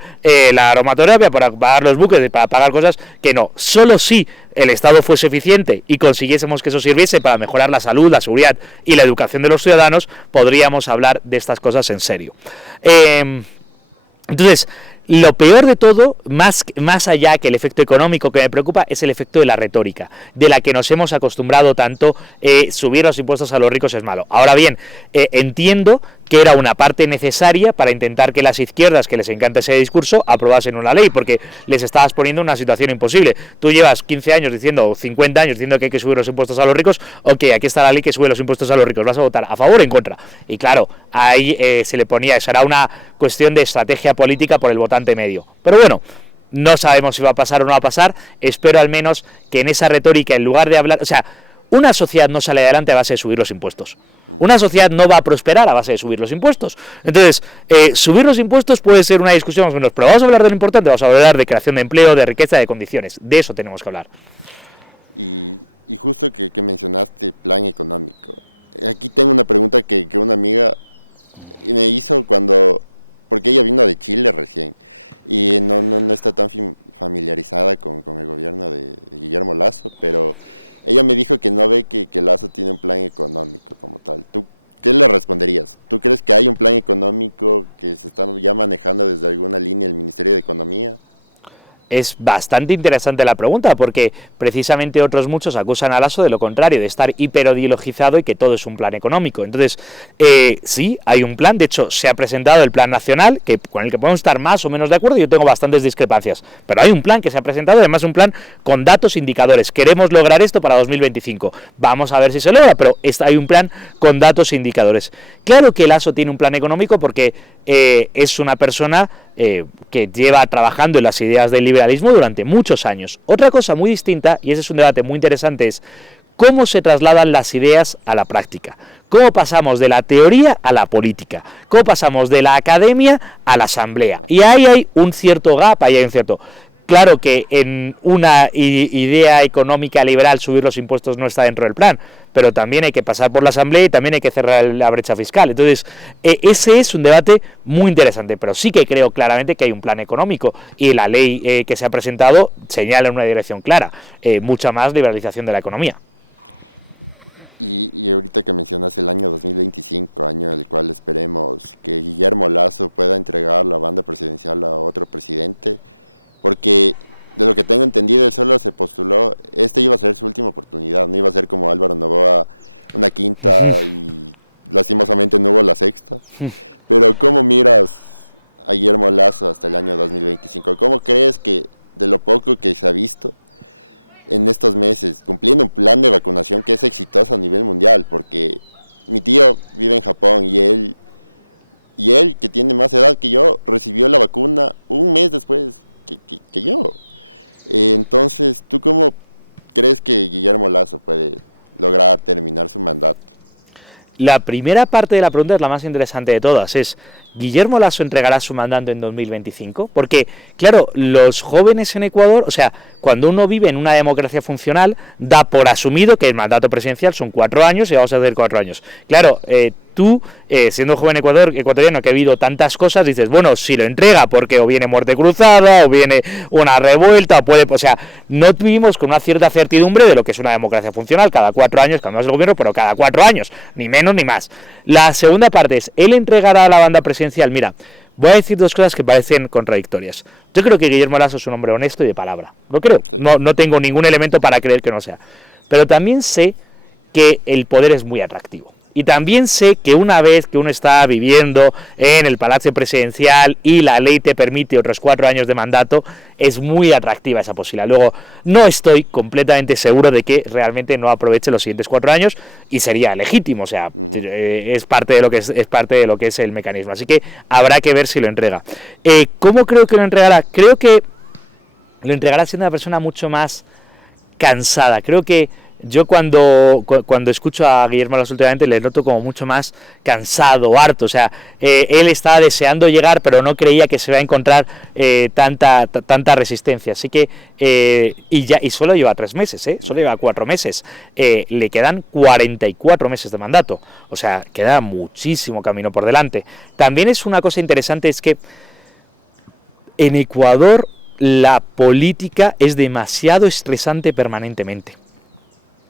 la aromaterapia, para pagar los buques, para pagar cosas que no. Solo si el Estado fuese eficiente y consiguiésemos que eso sirviese para mejorar la salud, la seguridad y la educación de los ciudadanos, podríamos hablar de estas cosas en serio. Entonces, lo peor de todo, más allá que el efecto económico que me preocupa, es el efecto de la retórica, de la que nos hemos acostumbrado tanto. Subir los impuestos a los ricos es malo. Ahora bien, entiendo que era una parte necesaria para intentar que las izquierdas, que les encanta ese discurso, aprobasen una ley, porque les estabas poniendo en una situación imposible. Tú llevas 15 años diciendo, o 50 años diciendo que hay que subir los impuestos a los ricos, ok, aquí está la ley que sube los impuestos a los ricos, ¿vas a votar a favor o en contra? Y claro, ahí se le ponía, eso era una cuestión de estrategia política por el votante medio. Pero bueno, no sabemos si va a pasar o no va a pasar, espero al menos que en esa retórica, en lugar de hablar, o sea, una sociedad no sale adelante a base de subir los impuestos. Una sociedad no va a prosperar a base de subir los impuestos. Entonces, subir los impuestos puede ser una discusión más o menos, pero vamos a hablar de lo importante, vamos a hablar de creación de empleo, de riqueza, de condiciones. De eso tenemos que hablar. Y justo que mencionaste plan económico. Aquí tengo una pregunta que una amiga me hizo porque ella vino de Chile recién y no está tan familiarizada con el gobierno de Guillermo Lasso, pero ella me dijo que no ve que Lasso tiene un plan económico como tal. ¿Tú qué le responderías? ¿Tú crees que hay un plan económico que se está ya manejando desde alguna línea el Ministerio de Economía? Es bastante interesante la pregunta, porque precisamente otros muchos acusan a Lasso de lo contrario, de estar hiperideologizado y que todo es un plan económico. Entonces, sí, hay un plan, de hecho, se ha presentado el plan nacional, con el que podemos estar más o menos de acuerdo, yo tengo bastantes discrepancias, pero hay un plan que se ha presentado, además un plan con datos indicadores. Queremos lograr esto para 2025, vamos a ver si se logra, pero hay un plan con datos indicadores. Claro que Lasso tiene un plan económico porque es una persona que lleva trabajando en las ideas del liberalismo durante muchos años. Otra cosa muy distinta, y ese es un debate muy interesante, es cómo se trasladan las ideas a la práctica. Cómo pasamos de la teoría a la política. Cómo pasamos de la academia a la asamblea. Y ahí hay un cierto gap, ahí hay un cierto... Claro que en una idea económica liberal subir los impuestos no está dentro del plan, pero también hay que pasar por la asamblea y también hay que cerrar la brecha fiscal. Entonces, ese es un debate muy interesante, pero sí que creo claramente que hay un plan económico y la ley que se ha presentado señala una dirección clara, mucha más liberalización de la economía. Y ahorita que mencionas el año 2025, año en el cual esperemos que Guillermo Lasso pueda entregar la banda presidencial a otro presidente, porque de lo que tengo entendido él solo se postuló, iba a ser su última oportunidad, no iba a ser como Álvaro Noboa una quinta y lastimosamente no hubo la sexta. Pero ¿cómo miras a Guillermo Lasso hasta el año 2025? ¿Cómo crees que de lo poco que se ha visto en estos meses, cumpliendo un plan de vacunación que es exitoso a nivel mundial? Porque mi tío vive en Japón y él, que tiene más edad que yo, recibió la vacuna un mes después que yo. Entonces, ¿tú cómo crees que Guillermo Lasso puede lograr terminar su mandato? La primera parte de la pregunta es la más interesante de todas, es ¿Guillermo Lasso entregará su mandato en 2025? Porque, claro, los jóvenes en Ecuador, o sea, cuando uno vive en una democracia funcional, da por asumido que el mandato presidencial son 4 años y vamos a hacer 4 años. Claro, tú, siendo joven ecuatoriano que ha habido tantas cosas, dices, bueno, si lo entrega porque o viene muerte cruzada, o viene una revuelta, o sea, no vivimos con una cierta certidumbre de lo que es una democracia funcional. Cada 4 años cambiamos el gobierno, pero cada 4 años, ni menos ni más. La segunda parte es, ¿él entregará la banda presidencial? Mira, voy a decir dos cosas que parecen contradictorias. Yo creo que Guillermo Lasso es un hombre honesto y de palabra, lo creo, sí. No tengo ningún elemento para creer que no sea, pero también sé que el poder es muy atractivo. Y también sé que una vez que uno está viviendo en el Palacio Presidencial y la ley te permite otros 4 años de mandato, es muy atractiva esa posibilidad. Luego, no estoy completamente seguro de que realmente no aproveche los siguientes 4 años y sería legítimo, o sea, es parte de lo que es el mecanismo. Así que habrá que ver si lo entrega. ¿Cómo creo que lo entregará? Creo que lo entregará siendo una persona mucho más cansada. Creo que yo cuando escucho a Guillermo Lasso últimamente le noto como mucho más cansado, harto, o sea, él estaba deseando llegar pero no creía que se iba a encontrar tanta resistencia, así que y solo lleva 3 meses, solo lleva 4 meses, le quedan 44 meses de mandato, o sea, queda muchísimo camino por delante. También es una cosa interesante, es que en Ecuador la política es demasiado estresante permanentemente.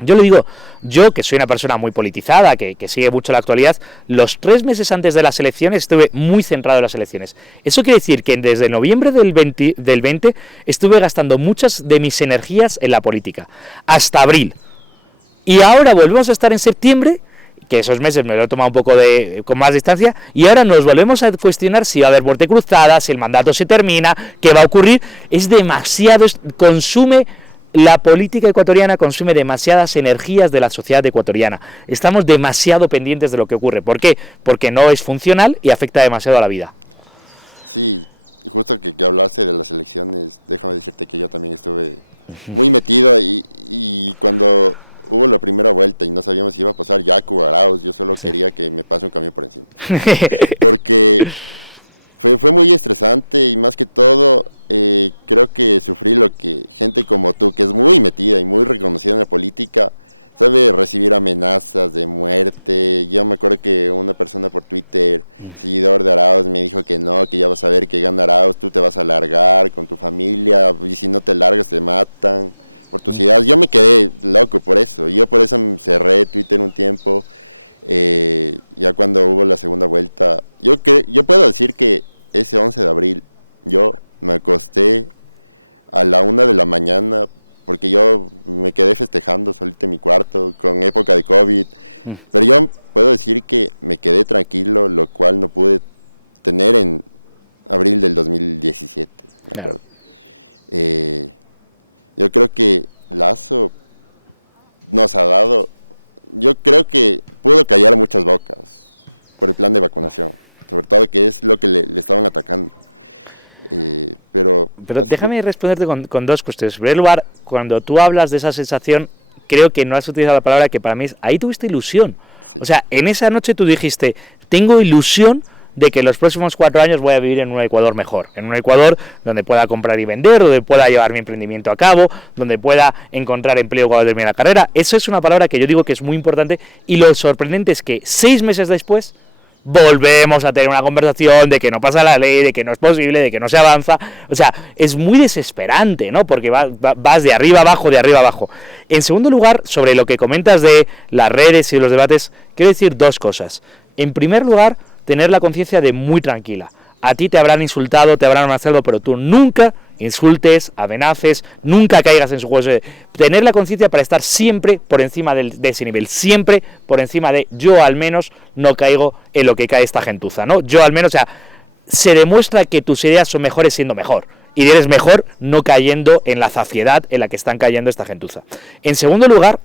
Yo le digo, yo que soy una persona muy politizada, que sigue mucho la actualidad, los 3 meses antes de las elecciones estuve muy centrado en las elecciones. Eso quiere decir que desde noviembre del 20 estuve gastando muchas de mis energías en la política, hasta abril. Y ahora volvemos a estar en septiembre, que esos meses me lo he tomado un poco con más distancia, y ahora nos volvemos a cuestionar si va a haber muerte cruzada, si el mandato se termina, qué va a ocurrir. Es demasiado, la política ecuatoriana consume demasiadas energías de la sociedad ecuatoriana. Estamos demasiado pendientes de lo que ocurre. ¿Por qué? Porque no es funcional y afecta demasiado a la vida. Sí, justo que hablaste de las elecciones, déjame decirte que yo también estuve muy metido y cuando hubo la primera vuelta y no sabíamos si iba a pasar Yaku o Arauz, yo solo quería que me pase un camión por encima. Porque fue muy estresante y más que todo, creo que sufrí lo que gente como tú, que es muy metida y muy reconocida en la política, sabe recibir amenazas de muerte. Yo me acuerdo que una persona por Twitter, seguidor de Arauz, me dijo que no, que ya vas a ver que gana Arauz, tú te vas a largar con tu familia y si no te largas te matan por tus ideas. Yo me quedé loco por eso, yo por eso me cerré Twitter un tiempo. Ya cuando hubo la segunda vuelta, yo puedo decir que ese 11 de abril yo me acosté a la 1 de la mañana porque yo me quedé festejando solito en mi cuarto con época de COVID, pero yo puedo decir que me quedé tranquilo, lo cual no pude tener en abril del 2017, ¿de acuerdo? Yo creo que Lazo nos ha dado, yo creo que pudo callar muchas bocas por el plan de vacunación, sobre todo que es lo que le estaban atacando. Pero déjame responderte con dos cuestiones. En primer lugar, cuando tú hablas de esa sensación, creo que no has utilizado la palabra que para mí es, ahí tuviste ilusión. Sí. O sea, en esa noche tú dijiste, tengo ilusión de que los próximos 4 años voy a vivir en un Ecuador mejor, en un Ecuador donde pueda comprar y vender, donde pueda llevar mi emprendimiento a cabo, donde pueda encontrar empleo cuando termine la carrera. Eso es una palabra que yo digo que es muy importante, y lo sorprendente es que 6 meses después volvemos a tener una conversación de que no pasa la ley, de que no es posible, de que no se avanza. O sea, es muy desesperante, ¿no? Porque vas de arriba abajo, de arriba abajo. En segundo lugar, sobre lo que comentas de las redes y los debates, quiero decir 2 cosas. En primer lugar, tener la conciencia de muy tranquila. A ti te habrán insultado, te habrán amenazado, pero tú nunca insultes, amenaces, nunca caigas en su juego. Tener la conciencia para estar siempre por encima de ese nivel, siempre por encima de, yo al menos no caigo en lo que cae esta gentuza, ¿no? Yo al menos, o sea, se demuestra que tus ideas son mejores siendo mejor, y eres mejor no cayendo en la zafiedad en la que están cayendo esta gentuza. En segundo lugar,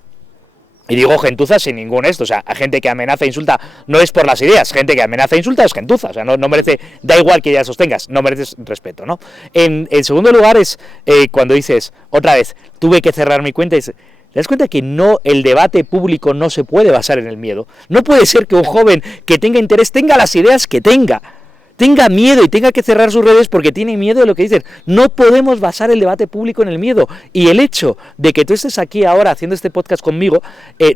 y digo gentuza sin ningún esto, o sea, a gente que amenaza e insulta no es por las ideas, gente que amenaza e insulta es gentuza, o sea, no merece, da igual que ya sostengas, no mereces respeto, ¿no? En segundo lugar es cuando dices, otra vez, tuve que cerrar mi cuenta y dices, ¿te das cuenta que no, el debate público no se puede basar en el miedo? No puede ser que un joven que tenga interés tenga las ideas que tenga miedo y tenga que cerrar sus redes porque tiene miedo de lo que dicen. No podemos basar el debate público en el miedo. Y el hecho de que tú estés aquí ahora haciendo este podcast conmigo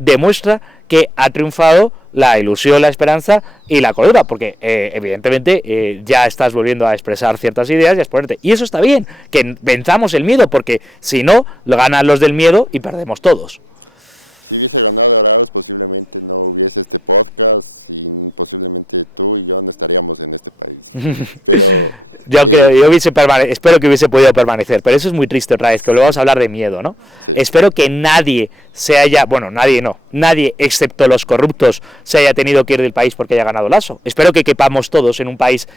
demuestra que ha triunfado la ilusión, la esperanza y la cordura, porque evidentemente ya estás volviendo a expresar ciertas ideas y a exponerte. Y eso está bien, que venzamos el miedo, porque si no, lo ganan los del miedo y perdemos todos. Si hubiese ganado Arauz, posiblemente no hubiese este podcast y posiblemente tú y yo no estaríamos en este país. Pero yo espero que hubiese podido permanecer, pero eso es muy triste otra vez, que luego vamos a hablar de miedo, ¿no? Sí. Espero que nadie nadie excepto los corruptos se haya tenido que ir del país porque haya ganado Lasso. Espero que quepamos todos en un país,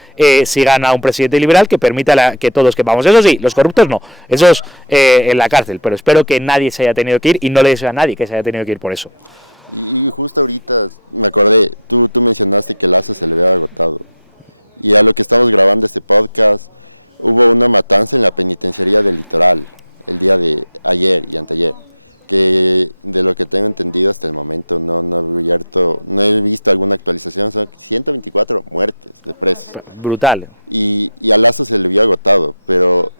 si gana un presidente liberal, que permita que todos quepamos. Eso sí, los corruptos no, esos en la cárcel, pero espero que nadie se haya tenido que ir y no le deseo a nadie que se haya tenido que ir por eso. Y justo ahorita me acordé, tú mencionaste que Lasso se le había agotado. Y a lo que estamos grabando este podcast, hubo una matanza en la penitenciaría del Litoral el día de ayer y anteayer, que de lo que tengo entendido hasta el momento no he visto alguna actualización, son 124 muertes de presos. Brutal. Y a Lasso se le había agotado, pero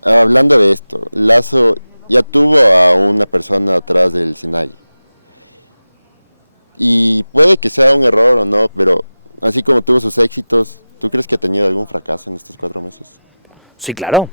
hablando de esto, Lasso ya tuvo a una persona atrás del SINAI. Y puede que sea un error o no, pero así como tuvo sus éxitos, ¿tú crees que ha tenido algún fracaso en estos 4 meses? Sí, claro,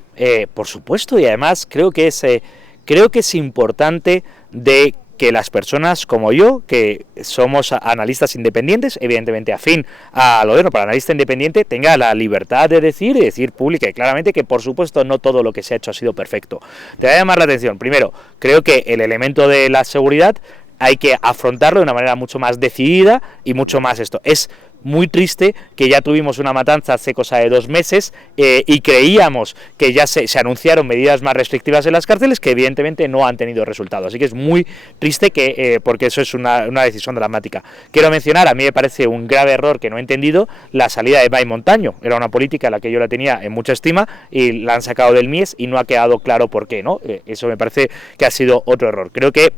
por supuesto, y además creo que es importante de que las personas como yo, que somos analistas independientes, evidentemente afín al gobierno, para analista independiente, tenga la libertad de decir pública y claramente que, por supuesto, no todo lo que se ha hecho ha sido perfecto. Te va a llamar la atención. Primero, creo que el elemento de la seguridad hay que afrontarlo de una manera mucho más decidida y mucho más esto. Es muy triste que ya tuvimos una matanza hace cosa de 2 meses y creíamos que ya se anunciaron medidas más restrictivas en las cárceles que evidentemente no han tenido resultado. Así que es muy triste porque eso es una decisión dramática. Quiero mencionar, a mí me parece un grave error que no he entendido, la salida de Bay Montaño. Era una política a la que yo la tenía en mucha estima y la han sacado del MIES y no ha quedado claro por qué, ¿no? Eso me parece que ha sido otro error. Creo que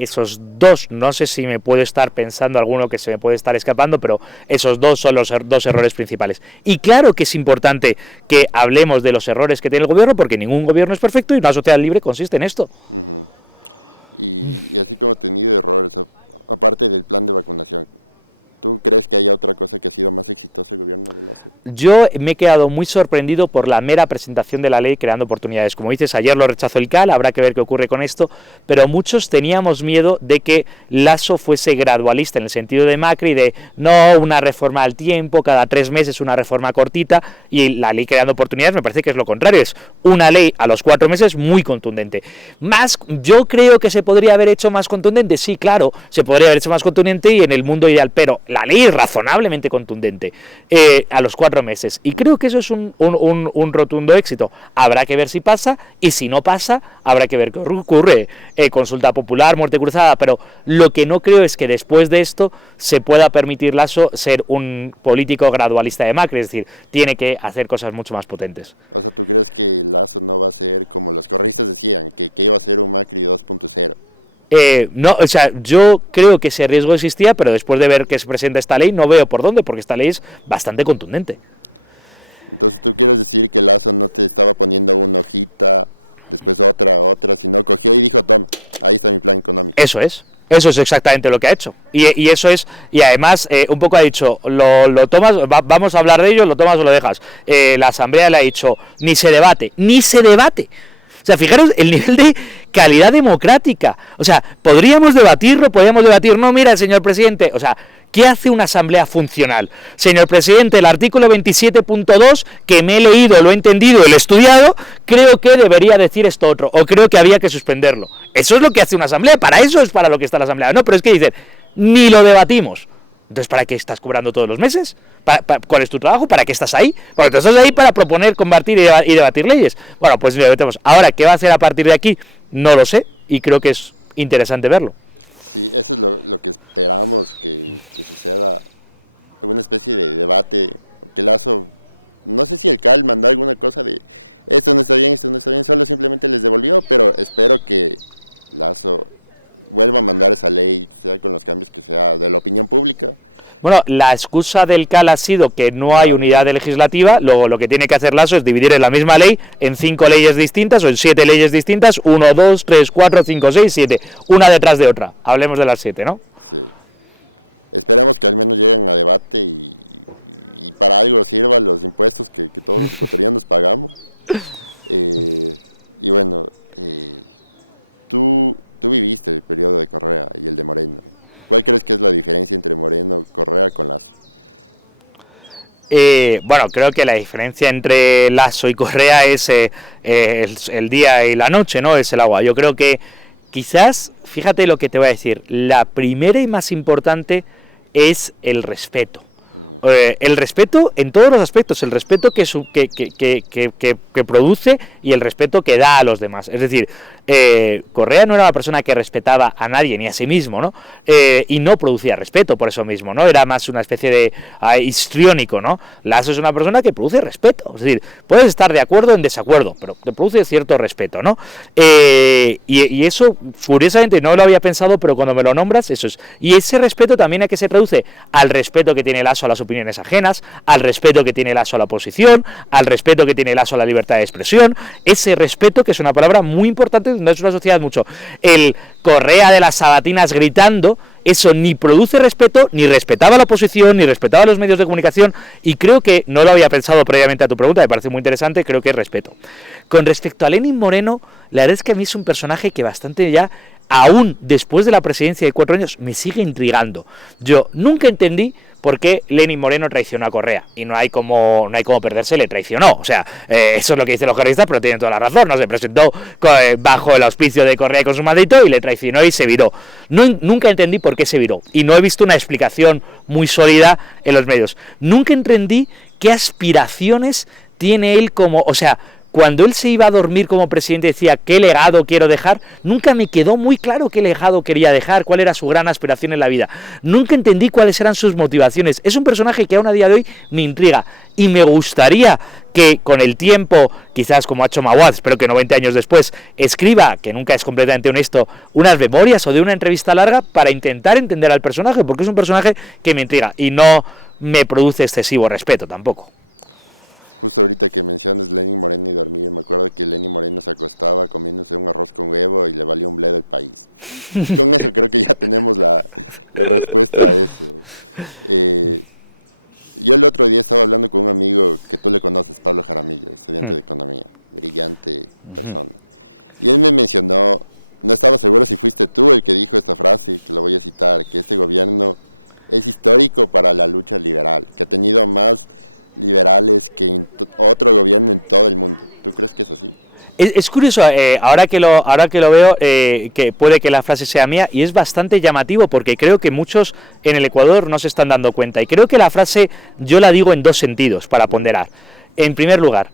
esos dos, no sé si me puedo estar pensando alguno que se me puede estar escapando, pero esos dos son los dos errores principales. Y claro que es importante que hablemos de los errores que tiene el gobierno, porque ningún gobierno es perfecto y una sociedad libre consiste en esto. Uh-huh. Y así como ha tenido errores, aparte del plan de vacunación, ¿tú crees que haya otra cosa que ha sido más exitoso el gobierno de Lasso? Yo me he quedado muy sorprendido por la mera presentación de la ley creando oportunidades. Como dices, ayer lo rechazó el CAL, habrá que ver qué ocurre con esto, pero muchos teníamos miedo de que Lasso fuese gradualista en el sentido de Macri, de no una reforma al tiempo, cada 3 meses una reforma cortita, y la ley creando oportunidades me parece que es lo contrario, es una ley a los 4 meses muy contundente. Yo creo que se podría haber hecho más contundente, sí, claro, se podría haber hecho más contundente y en el mundo ideal, pero la ley es razonablemente contundente a los 4 meses y creo que eso es un rotundo éxito. Habrá que ver si pasa y si no pasa habrá que ver qué ocurre. Consulta popular, muerte cruzada, pero lo que no creo es que después de esto se pueda permitir Lasso ser un político gradualista de Macri, es decir, tiene que hacer cosas mucho más potentes. O sea, ¿tú crees que Lasso no va a ser como los correístas decían, que iba a ser un Macri 2.0? No, o sea, yo creo que ese riesgo existía, pero después de ver que se presenta esta ley, no veo por dónde, porque esta ley es bastante contundente. Entonces, ¿tú quieres decir que Lasso no te estaba poniendo una hojita, después otra, sino cogió y dijo, toma, ahí está mi plan económico? Eso es exactamente lo que ha hecho. Y eso es, y además, un poco ha dicho, lo tomas, vamos a hablar de ello, lo tomas o lo dejas. La Asamblea le ha dicho, ni se debate. O sea, fijaros el nivel de calidad democrática. O sea, podríamos debatir, no, mira, señor presidente, o sea, ¿qué hace una asamblea funcional? Señor presidente, el artículo 27.2, que me he leído, lo he entendido, lo he estudiado, creo que debería decir esto otro, o creo que había que suspenderlo. Eso es lo que hace una asamblea, para eso es para lo que está la asamblea. No, pero es que dicen, ni lo debatimos. Entonces, ¿para qué estás cobrando todos los meses? ¿Cuál es tu trabajo? ¿Para qué estás ahí? Porque tú estás ahí para proponer, combatir y debatir leyes. Bueno, pues lo debatemos. Ahora, ¿qué va a hacer a partir de aquí? No lo sé, y creo que es interesante verlo. Sí, eso es lo que esperamos que suceda, alguna especie de debate, que Lasso, no sé si el CAL mandó alguna cosa de esto no está bien, solo simplemente les devolvió, pero espero que Lasso vuelva a mandar esa ley, sea con los cambios que sea de la opinión pública. Bueno, la excusa del CAL ha sido que no hay unidad legislativa, luego lo que tiene que hacer Lasso es dividir en la misma ley en 5 leyes distintas o en 7 leyes distintas, 1, 2, 3, 4, 5, 6, 7, una detrás de otra. Hablemos de las 7, ¿no? Sí. Esperemos que al menos lleguen a debate y para algo sirvan los impuestos que todos los ecuatorianos pagamos. Y bueno, tú viviste el periodo de Correa y el de Moreno. ¿Cuál crees que es la diferencia entre Moreno y Correa con Lasso? Bueno, creo que la diferencia entre Lasso y Correa es el día y la noche, ¿no? Es el agua. Yo creo que quizás, fíjate lo que te voy a decir, la primera y más importante es el respeto. El respeto en todos los aspectos, el respeto que produce y el respeto que da a los demás. Es decir, Correa no era una persona que respetaba a nadie ni a sí mismo, ¿no? Y no producía respeto por eso mismo, ¿no? Era más una especie de histriónico, ¿no? Lasso es una persona que produce respeto, es decir, puedes estar de acuerdo o en desacuerdo, pero te produce cierto respeto, ¿no? Y eso, curiosamente, no lo había pensado, pero cuando me lo nombras, eso es. Y ese respeto también a que se traduce al respeto que tiene Lasso a las opiniones ajenas, al respeto que tiene Lasso a la oposición, al respeto que tiene Lasso a la libertad de expresión, ese respeto que es una palabra muy importante, no es una sociedad mucho. El Correa de las sabatinas gritando, eso ni produce respeto, ni respetaba a la oposición, ni respetaba a los medios de comunicación, y creo que, no lo había pensado previamente a tu pregunta, me parece muy interesante, creo que es respeto. Con respecto a Lenin Moreno, la verdad es que a mí es un personaje que bastante ya, aún después de la presidencia de 4 años, me sigue intrigando. Yo nunca entendí por qué Lenin Moreno traicionó a Correa, y no hay como perderse, le traicionó, o sea, eso es lo que dicen los correístas, pero tienen toda la razón, no se presentó bajo el auspicio de Correa con su maldito y le traicionó y se viró. Nunca entendí por qué se viró, y no he visto una explicación muy sólida en los medios. Nunca entendí qué aspiraciones tiene él como, o sea, cuando él se iba a dormir como presidente decía ¿qué legado quiero dejar? Nunca me quedó muy claro qué legado quería dejar, cuál era su gran aspiración en la vida. Nunca entendí cuáles eran sus motivaciones. Es un personaje que aún a día de hoy me intriga y me gustaría que con el tiempo, quizás como ha hecho Mawad, espero que 90 años después, escriba, que nunca es completamente honesto, unas memorias o de una entrevista larga para intentar entender al personaje, porque es un personaje que me intriga y no me produce excesivo respeto tampoco. Justo ahorita que mencionas Lenin Moreno y dormir, me acuerdo que Lenin Moreno se acostaba comiéndose un arroz con huevo y le valió un bledo el país. Con eso creo que ya tenemos la respuesta a eso. Yo el otro día estaba hablando con un amigo que tú le conoces, Pablo Jaramillo, estudiante de economía, brillante persona. Y él me mencionó, no estaba seguro si fuiste tú el que dijo esta frase, que lo voy a citar, que este gobierno es histórico para la lucha liberal, que ha tenido más liberales que otro gobierno en todo el mundo. ¿Tú crees que es así? Es curioso, ahora que lo veo, que puede que la frase sea mía, y es bastante llamativo porque creo que muchos en el Ecuador no se están dando cuenta, y creo que la frase yo la digo en dos sentidos para ponderar. En primer lugar,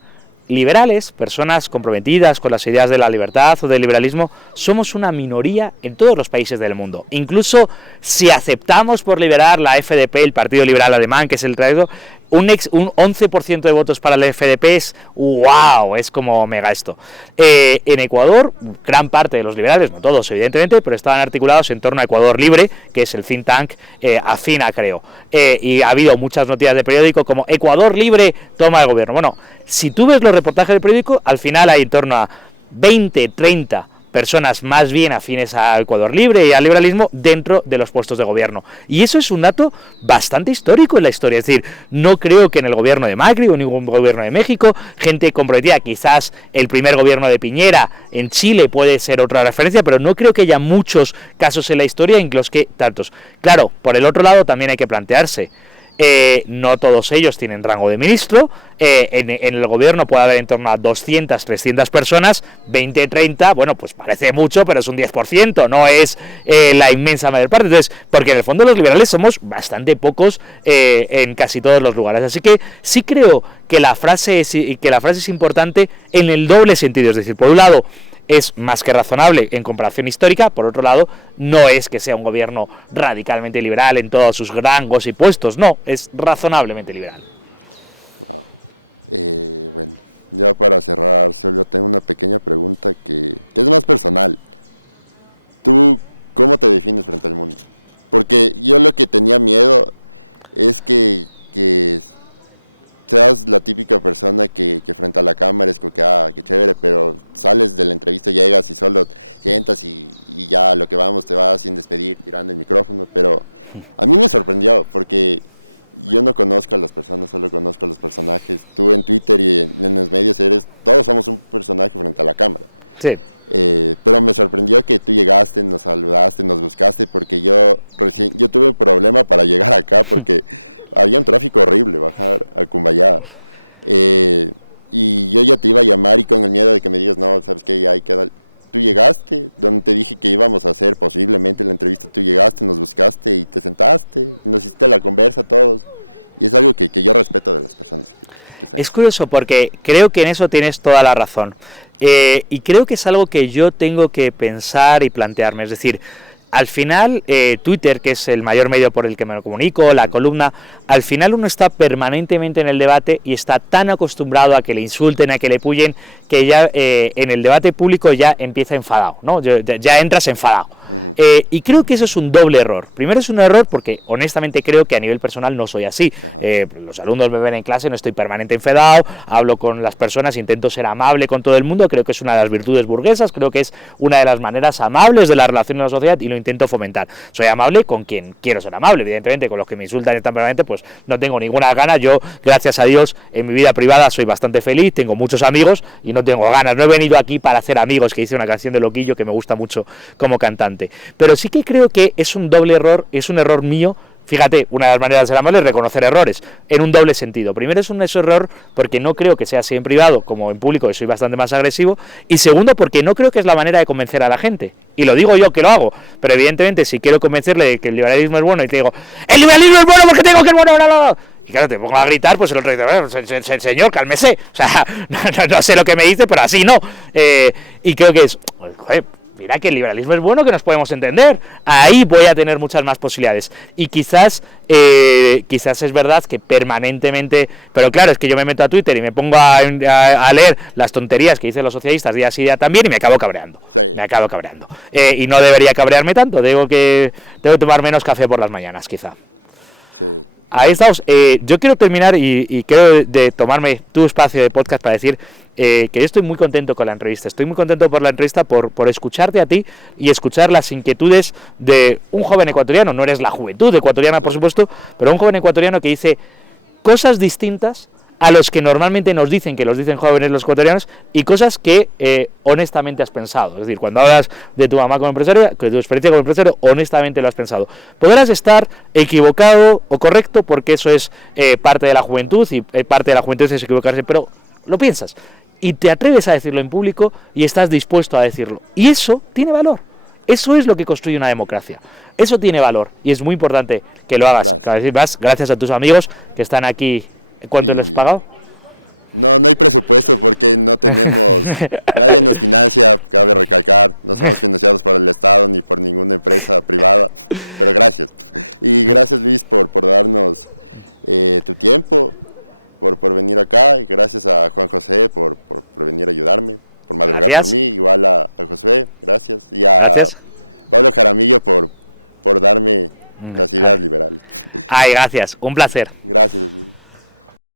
liberales, personas comprometidas con las ideas de la libertad o del liberalismo, somos una minoría en todos los países del mundo. Incluso si aceptamos por liberal la FDP, el Partido Liberal Alemán, que es el traído, un 11% de votos para la FDP es wow, es como mega esto. En Ecuador, gran parte de los liberales, no todos evidentemente, pero estaban articulados en torno a Ecuador Libre, que es el think tank afina, creo. Y ha habido muchas noticias de periódico como Ecuador Libre toma el gobierno. Bueno, si tú ves los reportajes del periódico, al final hay en torno a 20, 30 personas más bien afines a Ecuador Libre y al liberalismo dentro de los puestos de gobierno. Y eso es un dato bastante histórico en la historia. Es decir, no creo que en el gobierno de Macri o en ningún gobierno de México, gente comprometida, quizás el primer gobierno de Piñera en Chile puede ser otra referencia, pero no creo que haya muchos casos en la historia en los que tantos. Claro, por el otro lado también hay que plantearse, no todos ellos tienen rango de ministro, en el gobierno puede haber en torno a 200, 300 personas, 20, 30, bueno, pues parece mucho, pero es un 10%, no es la inmensa mayor parte. Entonces, porque en el fondo los liberales somos bastante pocos en casi todos los lugares, así que sí creo que la frase es importante en el doble sentido, es decir, por un lado, es más que razonable en comparación histórica, por otro lado, no es que sea un gobierno radicalmente liberal en todos sus rangos y puestos, no, es razonablemente liberal. Wow. Bueno, ya para cerrar, solo tengo una pequeña pregunta que es más personal. ¿Tú cómo te defines frente al mundo? Porque yo lo que tenía miedo es que seas la típica persona que frente a la cámara es como que, qué chévere, pero sales de la entrevista, llegas y solo sientas y ya lo que vamos te vas sin despedir, tirando el micrófono, pero a mí me sorprendió porque yo no conozco a las personas, solo conozco a los personajes. Tú en Twitter y en los medios todos somos un personaje frente a la cámara. Sí. Pero me sorprendió que tú llegaste, nos saludaste, nos buscaste, porque yo tuve un problema para llegar acá porque había un tráfico horrible bajar a Cumbayá, y yo ya te iba a llamar y con el miedo de que me digas, no, sabes que ya hay que dar. Tú llegaste, donde te dije que íbamos a hacer posiblemente la entrevista, tú llegaste, nos buscaste y te sentaste, y nos hiciste la conversa todos, y es algo que yo respeto de las personas que es así. Curioso porque creo que en eso tienes toda la razón, y creo que es algo que yo tengo que pensar y plantearme, es decir, al final Twitter, que es el mayor medio por el que me lo comunico, la columna, al final uno está permanentemente en el debate y está tan acostumbrado a que le insulten, a que le puyen, que ya en el debate público ya empieza enfadado, ¿no? Ya entras enfadado. Y creo que eso es un doble error. Primero es un error porque honestamente creo que a nivel personal no soy así. Los alumnos me ven en clase, no estoy permanente enfadado, hablo con las personas, intento ser amable con todo el mundo, creo que es una de las virtudes burguesas, creo que es una de las maneras amables de la relación en la sociedad y lo intento fomentar. Soy amable con quien quiero ser amable, evidentemente con los que me insultan tan permanente, pues no tengo ninguna gana. Yo, gracias a Dios, en mi vida privada soy bastante feliz, tengo muchos amigos y no tengo ganas, no he venido aquí para hacer amigos, que hice una canción de Loquillo que me gusta mucho como cantante, pero sí que creo que es un doble error, es un error mío fíjate, una de las maneras de ser amable es reconocer errores, en un doble sentido. Primero, es un error porque no creo que sea así en privado como en público, que soy bastante más agresivo, y segundo, porque no creo que es la manera de convencer a la gente. Y lo digo yo que lo hago, pero evidentemente si quiero convencerle de que el liberalismo es bueno y te digo, ¡el liberalismo es bueno porque tengo que es bueno! ¡No, no, no! Y claro, te pongo a gritar, pues el otro dice, señor, cálmese. O sea, no sé lo que me dice, pero así no. Y creo que es, joder, mira que el liberalismo es bueno, que nos podemos entender. Ahí voy a tener muchas más posibilidades. Y quizás es verdad que permanentemente, pero claro, es que yo me meto a Twitter y me pongo a leer las tonterías que dicen los socialistas día sí día también y me acabo cabreando. Sí. Me acabo cabreando. Y no debería cabrearme tanto, tengo que tomar menos café por las mañanas, quizá. Sí. Ahí estamos. Yo quiero terminar y quiero de tomarme tu espacio de podcast para decir que yo estoy muy contento con la entrevista. Estoy muy contento por la entrevista, por escucharte a ti y escuchar las inquietudes de un joven ecuatoriano. No eres la juventud ecuatoriana, por supuesto, pero un joven ecuatoriano que dice cosas distintas a los que normalmente nos dicen, que los dicen jóvenes los ecuatorianos, y cosas que honestamente has pensado. Es decir, cuando hablas de tu mamá como empresaria, de tu experiencia como empresario, honestamente lo has pensado. Podrás estar equivocado o correcto, porque eso es parte de la juventud, y parte de la juventud es equivocarse, pero lo piensas, y te atreves a decirlo en público, y estás dispuesto a decirlo. Y eso tiene valor. Eso es lo que construye una democracia. Eso tiene valor, y es muy importante que lo hagas. Gracias a tus amigos que están aquí. ¿Cuánto les has pagado? No hay presupuesto porque no tenemos, nadie nos financia, cabe recalcar, no somos financiados por el Estado ni por ninguna empresa privada, pero gracias. Y gracias, Luis, por darnos tu tiempo, por venir acá, y gracias a Juan José por venir a ayudarme, por madrugar por mí, igual a Josué, gracias, y a Pablo Jaramillo por darme las ideas liberales. Ay, gracias, un placer. Gracias, Luis.